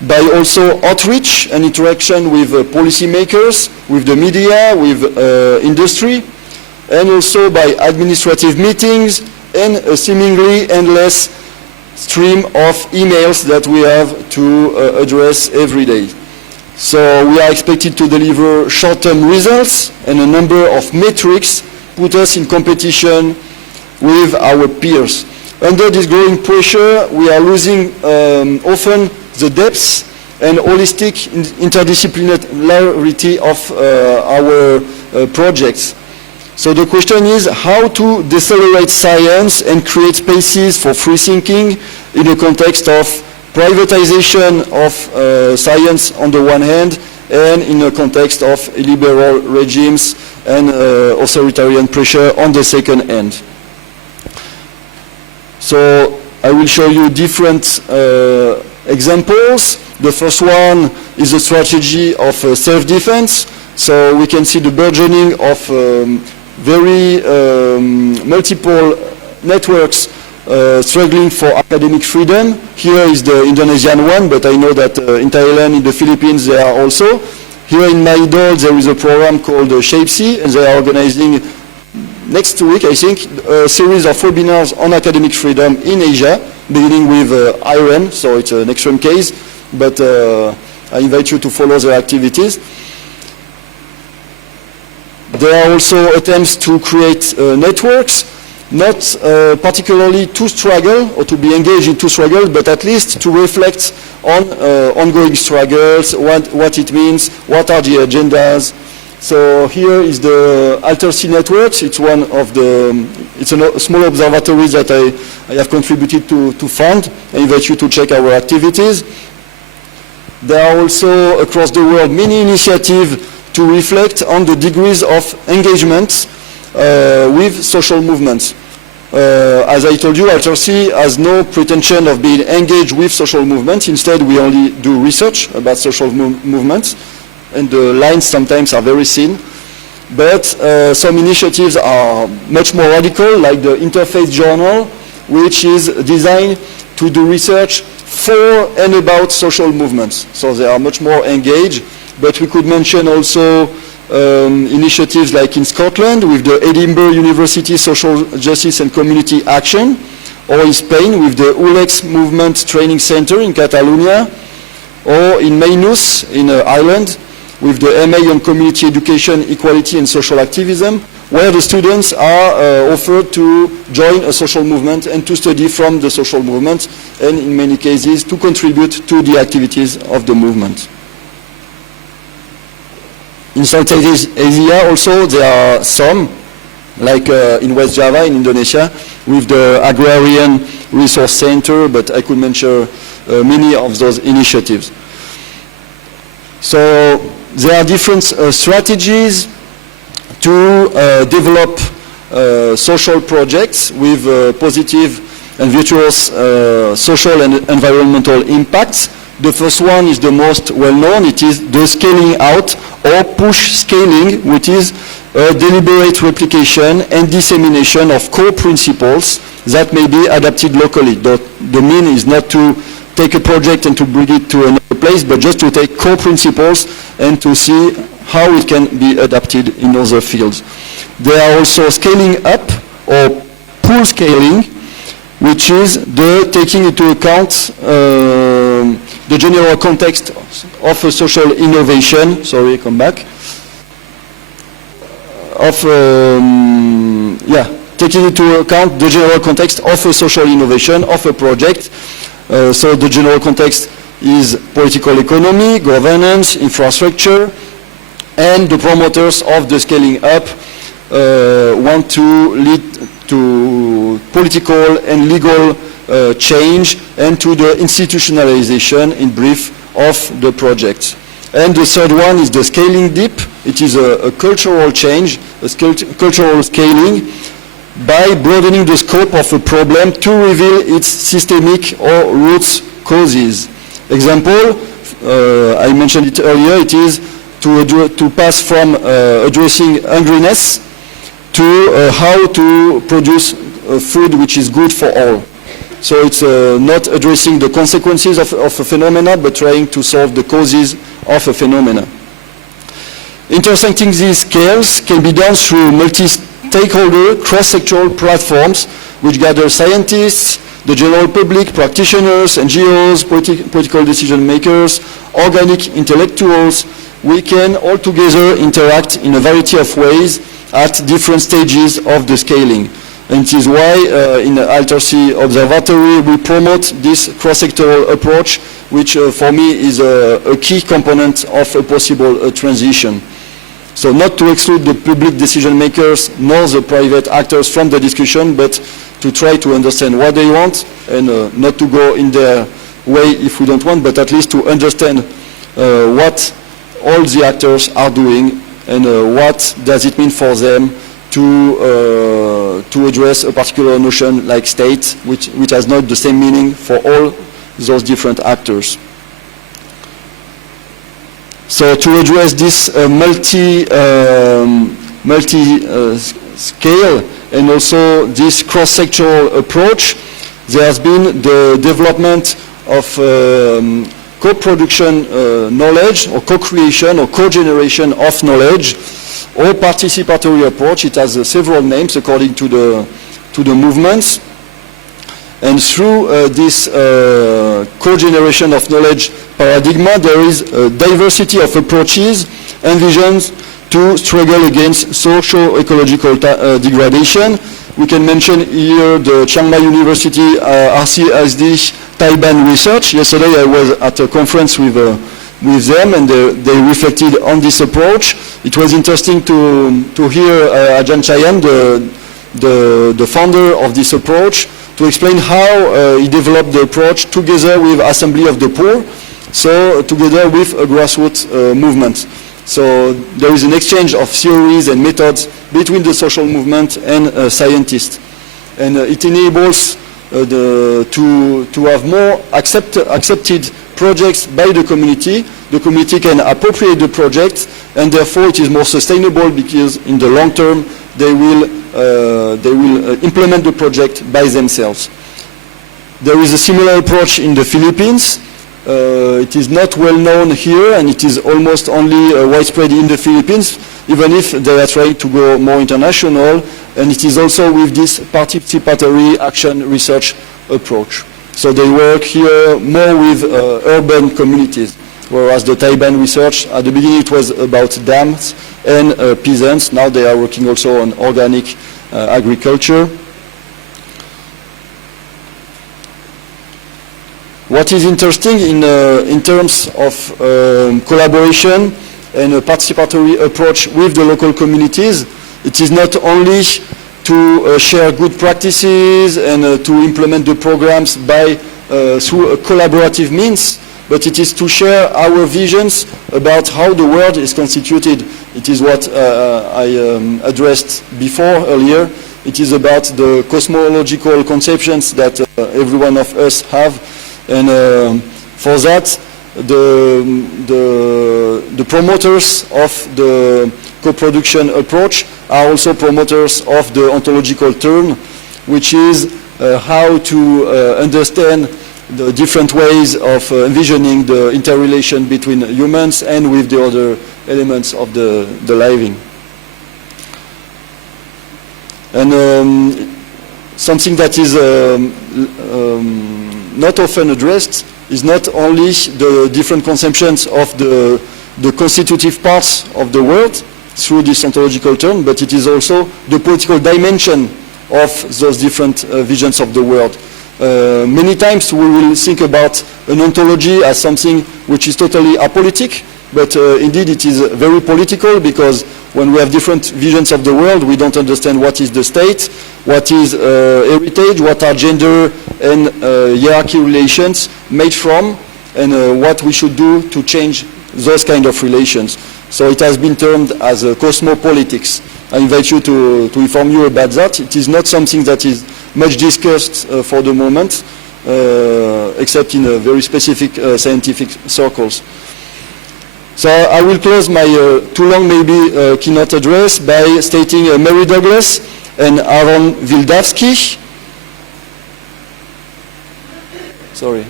by also outreach and interaction with policymakers, with the media, with industry, and also by administrative meetings and a seemingly endless stream of emails that we have to address every day. So we are expected to deliver short-term results, and a number of metrics put us in competition with our peers. Under this growing pressure, we are losing often the depth and holistic interdisciplinarity of our projects. So the question is how to decelerate science and create spaces for free thinking in the context of privatization of science on the one hand, and in the context of liberal regimes and authoritarian pressure on the second hand. So I will show you different examples. The first one is a strategy of self-defense. So we can see the burgeoning of very multiple networks struggling for academic freedom. Here is the Indonesian one, but I know that in Thailand, in the Philippines, they are also. Here in Maidol, there is a program called ShapeC, and they are organizing next week, I think, a series of webinars on academic freedom in Asia, beginning with Iran, so it's an extreme case, but I invite you to follow their activities. There are also attempts to create networks, not particularly to struggle or to be engaged in to struggle, but at least to reflect on ongoing struggles, what it means, what are the agendas. So here is the Alter-C networks. It's one of the, it's a small observatory that I have contributed to fund. I invite you to check our activities. There are also across the world many initiatives to reflect on the degrees of engagement with social movements. As I told you, Alter-C has no pretension of being engaged with social movements. Instead, we only do research about social movements, and the lines sometimes are very thin. But some initiatives are much more radical, like the Interfaith Journal, which is designed to do research for and about social movements. So they are much more engaged. But we could mention also initiatives like in Scotland with the Edinburgh University Social Justice and Community Action, or in Spain with the ULEX Movement Training Center in Catalonia, or in Maynooth in Ireland with the MA on Community Education, Equality and Social Activism, where the students are offered to join a social movement and to study from the social movement, and in many cases to contribute to the activities of the movement. In Southeast Asia also there are some, like in West Java in Indonesia, with the Agrarian Resource Center, but I could mention many of those initiatives. So there are different strategies to develop social projects with positive and virtuous social and environmental impacts. The first one is the most well-known. It is the scaling out or push scaling, which is a deliberate replication and dissemination of core principles that may be adapted locally. The mean is not to take a project and to bring it to another place, but just to take core principles and to see how it can be adapted in other fields. There are also scaling up or pull scaling, which is the taking into account the general context of a social innovation. Sorry, come back. Taking into account the general context of a social innovation, of a project. So the general context is political economy, governance, infrastructure, and the promoters of the scaling up want to lead to political and legal change and to the institutionalization, in brief, of the project. And the third one is the scaling deep. It is a cultural change, a cultural scaling, by broadening the scope of a problem to reveal its systemic or roots causes. Example, I mentioned it earlier, it is to pass from addressing hungriness to how to produce food which is good for all. So it's not addressing the consequences of a phenomena, but trying to solve the causes of a phenomena. Intersecting these scales can be done through multi-stakeholder, cross-sectoral platforms which gather scientists, the general public, practitioners, NGOs, political decision makers, organic intellectuals. We can all together interact in a variety of ways at different stages of the scaling. And it is why in the Alter-C Observatory we promote this cross-sectoral approach, which for me is a key component of a possible transition. So not to exclude the public decision makers nor the private actors from the discussion, but to try to understand what they want and not to go in their way if we don't want, but at least to understand what all the actors are doing and what does it mean for them to address a particular notion like state, which has not the same meaning for all those different actors. So to address this multi-scale and also this cross-sectoral approach, there has been the development of co-production knowledge, or co-creation or co-generation of knowledge, or participatory approach. It has several names according to the movements. And through this co-generation of knowledge paradigm, there is a diversity of approaches and visions to struggle against socio-ecological degradation. We can mention here the Chiang Mai University RCSD Taiban research. Yesterday I was at a conference with them, and they reflected on this approach. It was interesting to hear Ajahn Chayan, the founder of this approach, to explain how he developed the approach together with Assembly of the Poor, so together with a grassroots movement. So there is an exchange of theories and methods between the social movement and scientists. And it enables to have more accepted projects by the community. The community can appropriate the project, and therefore it is more sustainable because in the long term they will implement the project by themselves. There is a similar approach in the Philippines. It is not well known here, and it is almost only widespread in the Philippines, even if they are trying to go more international, and it is also with this participatory action research approach. So they work here more with urban communities, whereas the Taiban research, at the beginning it was about dams and peasants. Now they are working also on organic agriculture. What is interesting in terms of collaboration and a participatory approach with the local communities, it is not only to share good practices and to implement the programs through a collaborative means, but it is to share our visions about how the world is constituted. It is what I addressed before earlier. It is about the cosmological conceptions that every one of us have. And for that, the promoters of the co-production approach are also promoters of the ontological turn, which is how to understand the different ways of envisioning the interrelation between humans and with the other elements of the living. And something that is not often addressed is not only the different conceptions of the constitutive parts of the world through this ontological term, but it is also the political dimension of those different visions of the world. Many times we will think about an ontology as something which is totally apolitic, but indeed it is very political, because when we have different visions of the world, we don't understand what is the state, what is heritage, what are gender and hierarchy relations made from, and what we should do to change those kind of relations. So it has been termed as cosmopolitics. I invite you to inform you about that. It is not something that is much discussed for the moment, except in very specific scientific circles. So I will close my too long maybe keynote address by stating Mary Douglas and Aaron Wildavsky. Sorry.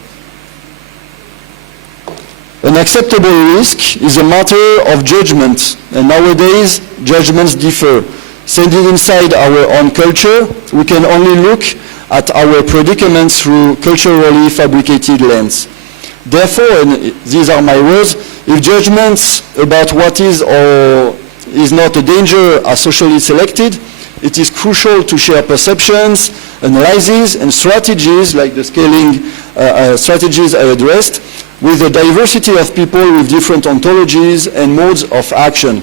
An acceptable risk is a matter of judgment, and nowadays judgments differ. Standing inside our own culture, we can only look at our predicaments through culturally fabricated lens. Therefore, and these are my words, if judgments about what is or is not a danger are socially selected, it is crucial to share perceptions, analyses, and strategies like the scaling strategies I addressed, with a diversity of people with different ontologies and modes of action.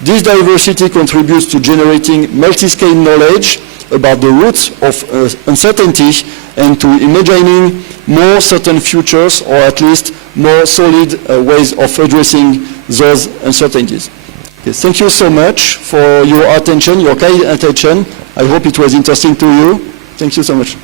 This diversity contributes to generating multi-scale knowledge about the roots of uncertainty and to imagining more certain futures, or at least more solid ways of addressing those uncertainties. Okay, thank you so much for your attention, your kind attention. I hope it was interesting to you. Thank you so much.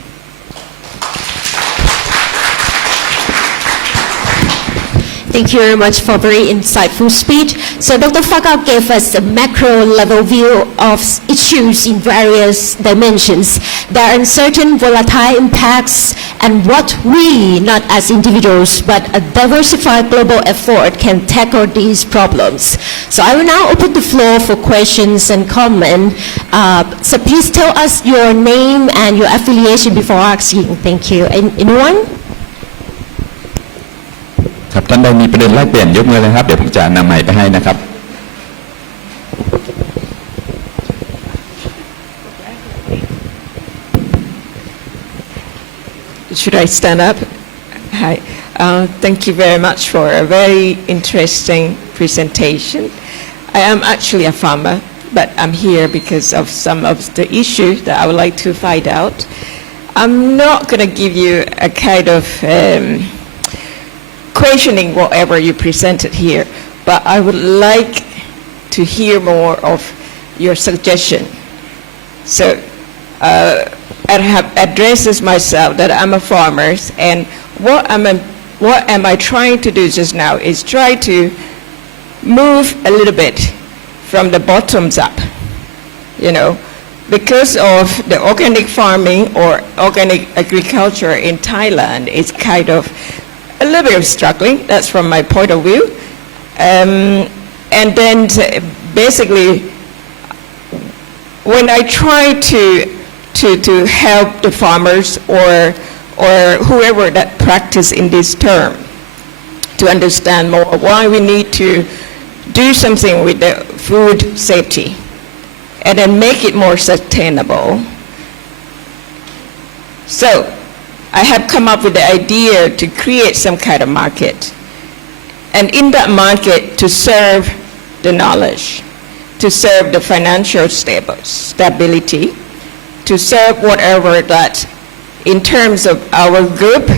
Thank you very much for a very insightful speech. So Dr. Fakao gave us a macro level view of issues in various dimensions. There are uncertain, volatile impacts, and what we, not as individuals, but a diversified global effort can tackle these problems. So I will now open the floor for questions and comment. So please tell us your name and your affiliation before asking. Thank you. Anyone? ครับท่านใดมีประเด็นแลกเปลี่ยนยกมือเลยครับเดี๋ยวผมจะนำไมค์ไปให้นะครับ Should I stand up? Hi. Thank you very much for a very interesting presentation. I am actually a farmer, but I'm here because of some of the issues that I would like to find out. I'm not going to give you a kind of questioning whatever you presented here, but I would like to hear more of your suggestion. So I have addressed myself that I'm a farmer, and what am I trying to do just now is try to move a little bit from the bottoms up, you know, because of the organic farming or organic agriculture in Thailand is kind of a little bit of struggling. That's from my point of view. And then basically, when I try to help the farmers or whoever that practice in this term to understand more why we need to do something with the food safety and then make it more sustainable. So I have come up with the idea to create some kind of market, and in that market to serve the knowledge, to serve the financial stability, to serve whatever that in terms of our group,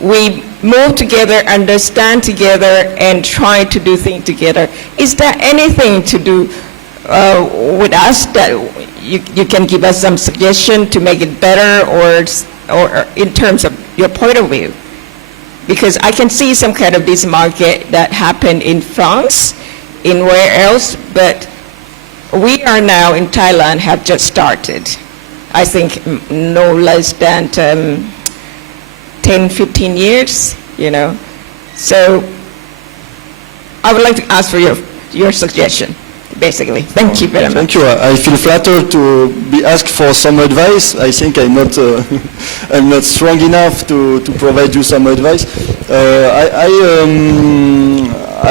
we move together, understand together, and try to do things together. Is there anything to do with us that you can give us some suggestion to make it better, or in terms of your point of view? Because I can see some kind of this market that happened in France, in where else, but we are now in Thailand have just started. I think no less than 10, 15 years, you know. So I would like to ask for your suggestion, basically. Thank you very much. Thank you. I feel flattered to be asked for some advice. I think I'm not, I'm not strong enough to provide you some advice. I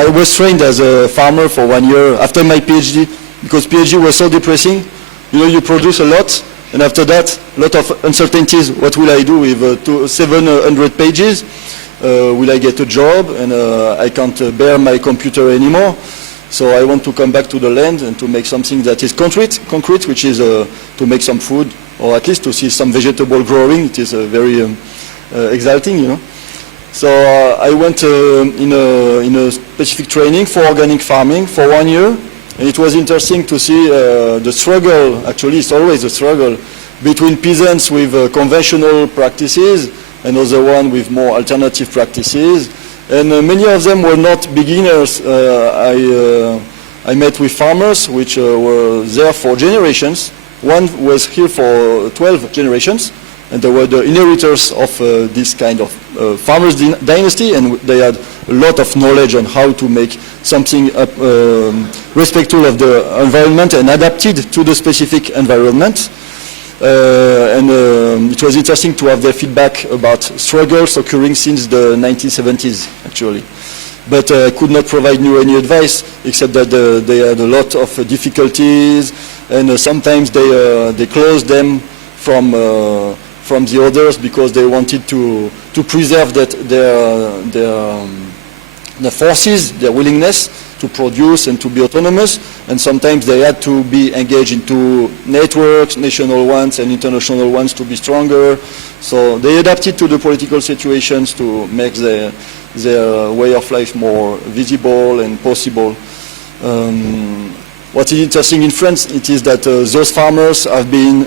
was trained as a farmer for 1 year after my PhD, because PhD was so depressing. You know, you produce a lot, and after that, a lot of uncertainties. What will I do with 700 pages? Will I get a job? And I can't bear my computer anymore. So I want to come back to the land and to make something that is concrete, which is to make some food, or at least to see some vegetable growing. It is very exciting, you know. So I went in a specific training for organic farming for 1 year. And it was interesting to see the struggle, actually it's always a struggle, between peasants with conventional practices and other one with more alternative practices. And many of them were not beginners. I met with farmers which were there for generations. One was here for 12 generations, and they were the inheritors of this kind of farmers dynasty, and they had a lot of knowledge on how to make something respectful of the environment and adapted to the specific environment. It was interesting to have their feedback about struggles occurring since the 1970s, actually. But I could not provide you any advice, except that they had a lot of difficulties, and sometimes they closed them from the others because they wanted to preserve the forces, their willingness to produce and to be autonomous, and sometimes they had to be engaged into networks, national ones and international ones, to be stronger. So they adapted to the political situations to make their way of life more visible and possible. What is interesting in France, it is that those farmers have been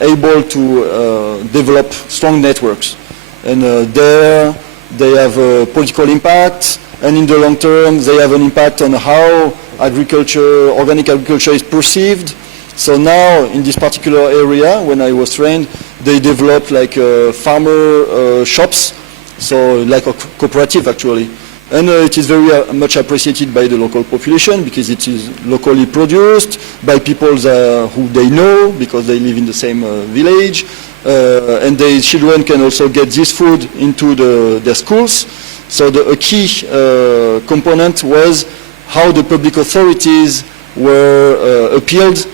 able to develop strong networks, and there they have political impact, and in the long term they have an impact on how agriculture, organic agriculture, is perceived. So now in this particular area, when I was trained, they developed like farmer shops, so like a cooperative actually. And it is very much appreciated by the local population because it is locally produced by people who they know because they live in the same village. And the children can also get this food into their schools. So a key component was how the public authorities were appealed,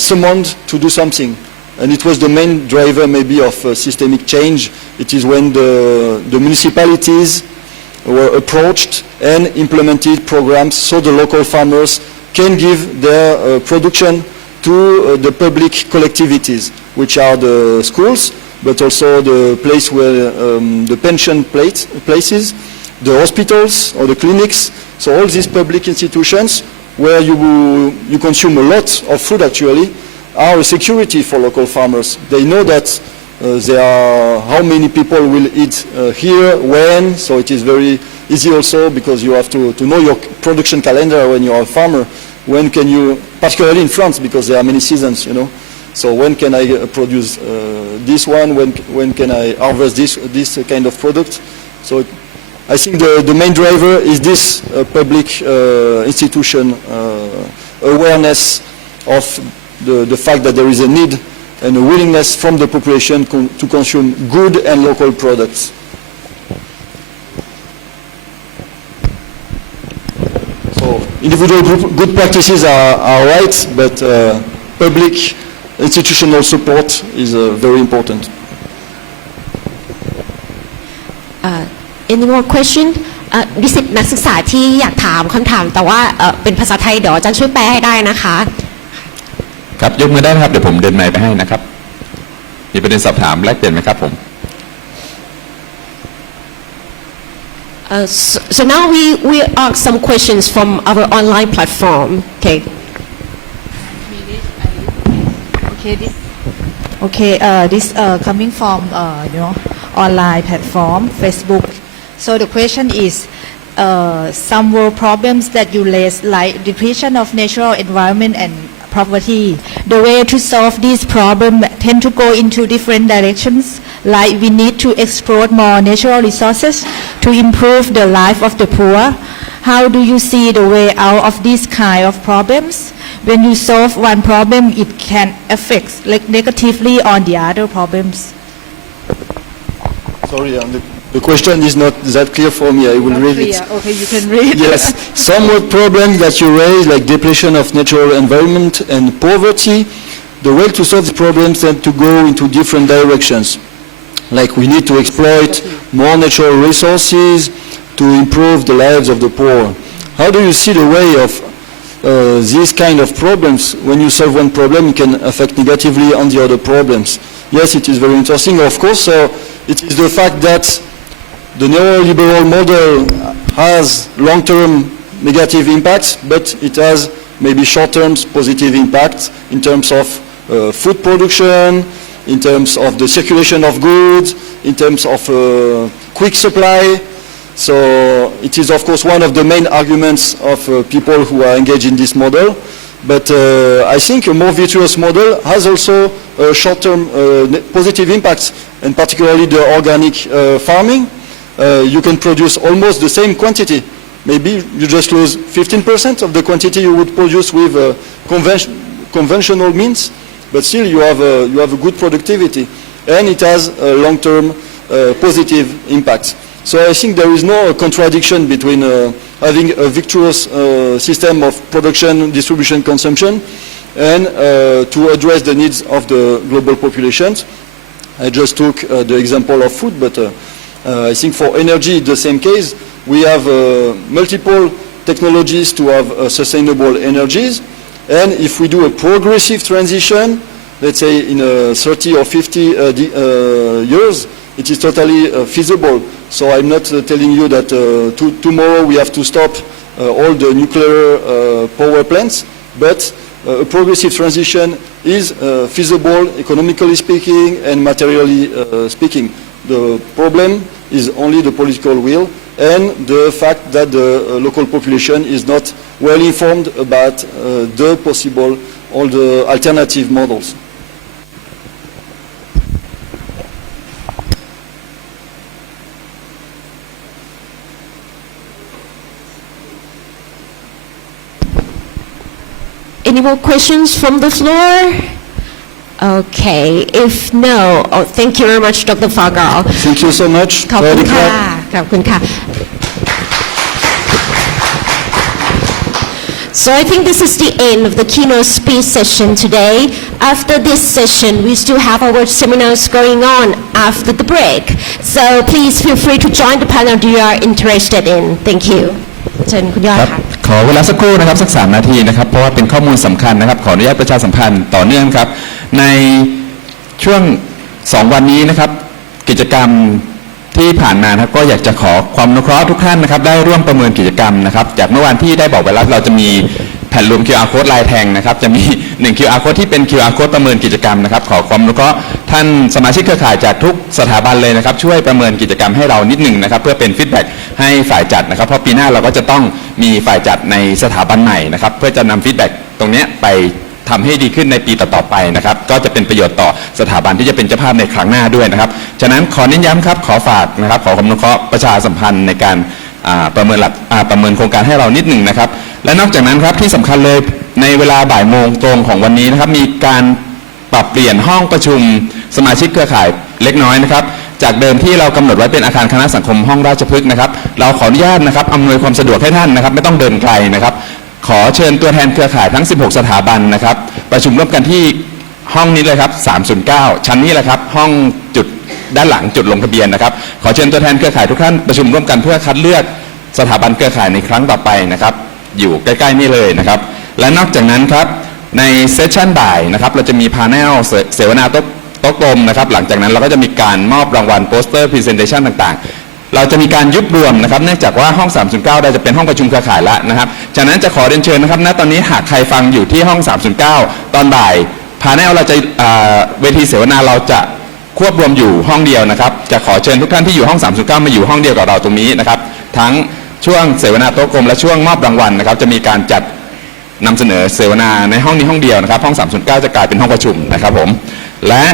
summoned to do something. and it was the main driver maybe of systemic change. It is when the municipalities were approached and implemented programs so the local farmers can give their production to the public collectivities, which are the schools, but also the place where the pension places, the hospitals or the clinics. So all these public institutions where you consume a lot of food actually are a security for local farmers. They know that there are how many people will eat here, when, so it is very easy also because you have to know your production calendar when you are a farmer. When can you, particularly in France because there are many seasons, you know. So when can I produce this one, when can I harvest this kind of product? So I think the main driver is this public institution awareness of the fact that there is a need and a willingness from the population to consume good and local products. So individual good practices are right, but public institutional support is very important. Any more question นิสิตนักศึกษาที่อยากถามคำถามแต่ว่าเป็นภาษาไทยเดี๋ยวอาจารย์ช่วยแปลให้ได้นะคะครับยกมือได้ครับเดี๋ยวผมเดินไมค์ไปให้นะครับมีประเด็นสอบถามแลกเปลี่ยนไหมครับผม So now we ask some questions from our online platform. Okay. This coming from online platform Facebook. So the question is some world problems that you raise like depletion of natural environment and poverty. The way to solve this problem tend to go into different directions. Like we need to exploit more natural resources to improve the life of the poor. How do you see the way out of these kind of problems? When you solve one problem, it can affect negatively on the other problems. Sorry, the question is not that clear for me. I will read it. Okay, you can read. Yes, some problems that you raise, like depletion of natural environment and poverty, the way to solve the problems tend to go into different directions. Like we need to exploit more natural resources to improve the lives of the poor. How do you see the way of these kind of problems? When you solve one problem, it can affect negatively on the other problems. Yes, it is very interesting. Of course, it is the fact that the neoliberal model has long-term negative impacts, but it has maybe short-term positive impacts in terms of food production, in terms of the circulation of goods, in terms of quick supply. So it is, of course, one of the main arguments of people who are engaged in this model. But I think a more virtuous model has also short-term positive impacts, and particularly the organic farming. You can produce almost the same quantity. Maybe you just lose 15% of the quantity you would produce with conventional means, but still you have a good productivity, and it has a long-term positive impact. So I think there is no contradiction between having a virtuous system of production, distribution, consumption, and to address the needs of the global populations. I just took the example of food, but I think for energy, the same case. We have multiple technologies to have sustainable energies, and if we do a progressive transition, let's say in 30 or 50 years, it is totally feasible. So I'm not telling you that tomorrow we have to stop all the nuclear power plants, but a progressive transition is feasible, economically speaking and materially speaking. The problem is only the political will and the fact that the local population is not well informed about the possible, all the alternative models. Any more questions from the floor? Okay, if no, thank you very much, Dr. Fagal. Thank you so much. ขอบคุณค่ะขอบคุณค่ะ So I think this is the end of the keynote speech session today. After this session, we still have our seminars going on after the break. So please feel free to join the panel you are interested in. Thank you. เชิญคุณยอด ครับ ค่ะ ขอเวลาสักครู่นะครับสัก3 นาทีนะครับเพราะว่าเป็นข้อมูลสำคัญนะครับขออนุญาตประชาสัมพันธ์ต่อเนื่องครับในช่วง2 วันนี้นะครับกิจกรรมที่ผ่านมาครับก็อยากจะขอความอนุเคราะห์ทุกท่านนะครับได้ร่วมประเมินกิจกรรมนะครับจากเมื่อวานที่ได้บอกไว้แล้วเราจะมีแผ่นรวม QR code ลายแทงนะครับจะมี1 QR code ที่เป็น QR code ประเมินกิจกรรมนะครับขอความอนุเคราะห์ท่านสมาชิกเครือข่ายจากทุกสถาบันเลยนะครับช่วยประเมินกิจกรรมให้เรานิดหนึ่งนะครับเพื่อเป็นฟีดแบ็กให้ฝ่ายจัดนะครับเพราะปีหน้าเราก็จะต้องมีฝ่ายจัดในสถาบันใหม่นะครับเพื่อจะนำฟีดแบ็กตรงนี้ไปทำให้ดีขึ้นในปีต่อๆไปนะครับก็จะเป็นประโยชน์ต่อสถาบันที่จะเป็นเจ้าภาพในครั้งหน้าด้วยนะครับฉะนั้นขอเน้นย้ำครับขอฝากนะครับขอความอนุเคราะห์ประชาสัมพันธ์ในการประเมินโครงการให้เรานิดหนึ่งนะครับและนอกจากนั้นครับที่สำคัญเลยในเวลาบ่ายโมงตรงของวันนี้นะครับมีการปรับเปลี่ยนห้องประชุมสมาชิกเครือข่ายเล็กน้อยนะครับจากเดิมที่เรากำหนดไว้เป็นอาคารคณะสังคมห้องราชพฤกษ์นะครับเราขออนุญาตนะครับอำนวยความสะดวกให้ท่านนะครับไม่ต้องเดินไกลนะครับขอเชิญตัวแทนเครือข่ายทั้ง16 สถาบันนะครับประชุมร่วมกันที่ห้องนี้เลยครับ309ชั้นนี้แหละครับห้องจุดด้านหลังจุดลงทะเบียนนะครับขอเชิญตัวแทนเครือข่ายทุกท่านประชุมร่วมกันเพื่อคัดเลือกสถาบันเครือข่ายในครั้งต่อไปนะครับอยู่ใกล้ๆนี่เลยนะครับและนอกจากนั้นครับในเซสชั่นบ่ายนะครับเราจะมีพาเนลเสวนาโต๊ะกลมนะครับหลังจากนั้นเราก็จะมีการมอบรางวัลโปสเตอร์พรีเซนเทชันต่างๆเราจะมีการยุบรวมนะครับเนื่องจากว่าห้อง309ได้จะเป็นห้องประชุมเครือข่ายแล้วนะครับจากนั้นจะขอเรียนเชิญนะครับณตอนนี้หากใครฟังอยู่ที่ห้อง309ตอนบ่ายพาเนลเราจะเวทีเสวนาเราจะควบรวมอยู่ห้องเดียวนะครับจะขอเชิญทุกท่านที่อยู่ห้อง309มาอยู่ห้องเดียวกับเราตรงนี้นะครับทั้งช่วงเสวนาโต๊ะกลมและช่วงมอบรางวัลนะครับจะมีการจัดนำเสนอเสวนาในห้องนี้ห้องเดียวนะครับห้อง309จะกลายเป็นห้องประชุมนะครับผมและ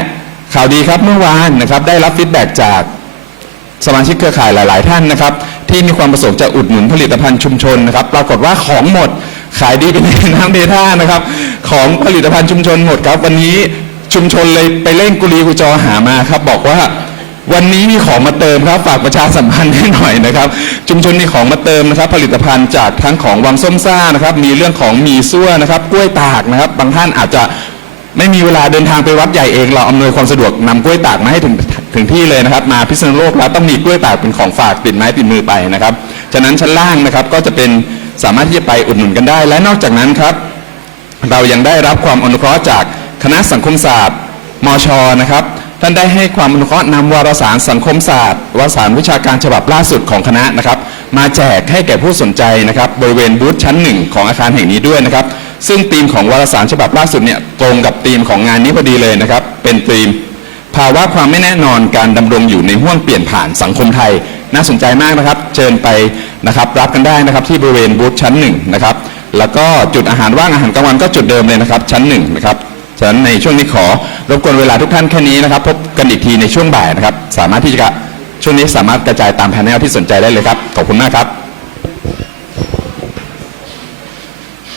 ข่าวดีครับเมื่อวานนะครับได้รับฟีดแบ็กจากสมาชิกเครือข่ายหลายๆท่านนะครับที่มีความประสงค์จะอุดหนุนผลิตภัณฑ์ชุมชนนะครับปรากฏว่าของหมดขายดีเป็นน้ำเดท่านะครับของผลิตภัณฑ์ชุมชนหมดครับวันนี้ชุมชนเลยไปเร่งกุลีกุจอหามาครับบอกว่าวันนี้มีของมาเติมครับฝากประชาสัมพันธ์ให้หน่อยนะครับชุมชนมีของมาเติมนะครับผลิตภัณฑ์จากทั้งของวังส้มซ่านะครับมีเรื่องของหมี่ซั่วนะครับกล้วยตากนะครับบางท่านอาจจะไม่มีเวลาเดินทางไปวัดใหญ่เองเราอำนวยความสะดวกนำกล้วยตากมาให้ถึงที่เลยนะครับมาพิษณุโลกแล้วต้องมีกล้วยตากเป็นของฝากติดไม้ติดมือไปนะครับฉะนั้นชั้นล่างนะครับก็จะเป็นสามารถที่จะไปอุดหนุนกันได้และนอกจากนั้นครับเรายังได้รับความอนุเคราะห์จากคณะสังคมศาสตร์มช.นะครับท่านได้ให้ความอนุเคราะห์นำวารสารสังคมศาสตร์วารสารวิชาการฉบับล่าสุดของคณะนะครับมาแจกให้แก่ผู้สนใจนะครับบริเวณบูธชั้น1ของอาคารแห่งนี้ด้วยนะครับซึ่งธีมของวารสารฉบับล่าสุดเนี่ยตรงกับธีมของงานนี้พอดีเลยนะครับเป็นธีมภาวะความไม่แน่นอนการดำรงอยู่ในห้วงเปลี่ยนผ่านสังคมไทยน่าสนใจมากนะครับเชิญไปนะครับรับกันได้นะครับที่บริเวณบูธชั้น1นะครับแล้วก็จุดอาหารว่างอาหารกลางวันก็จุดเดิมเลยนะครับชั้น1นะครับฉะนั้นในช่วงนี้ขอรบกวนเวลาทุกท่านแค่นี้นะครับพบกันอีกทีในช่วงบ่ายนะครับสามารถที่จะช่วงนี้สามารถกระจายตามแพนเนลที่สนใจได้เลยครับขอบคุณมากครับ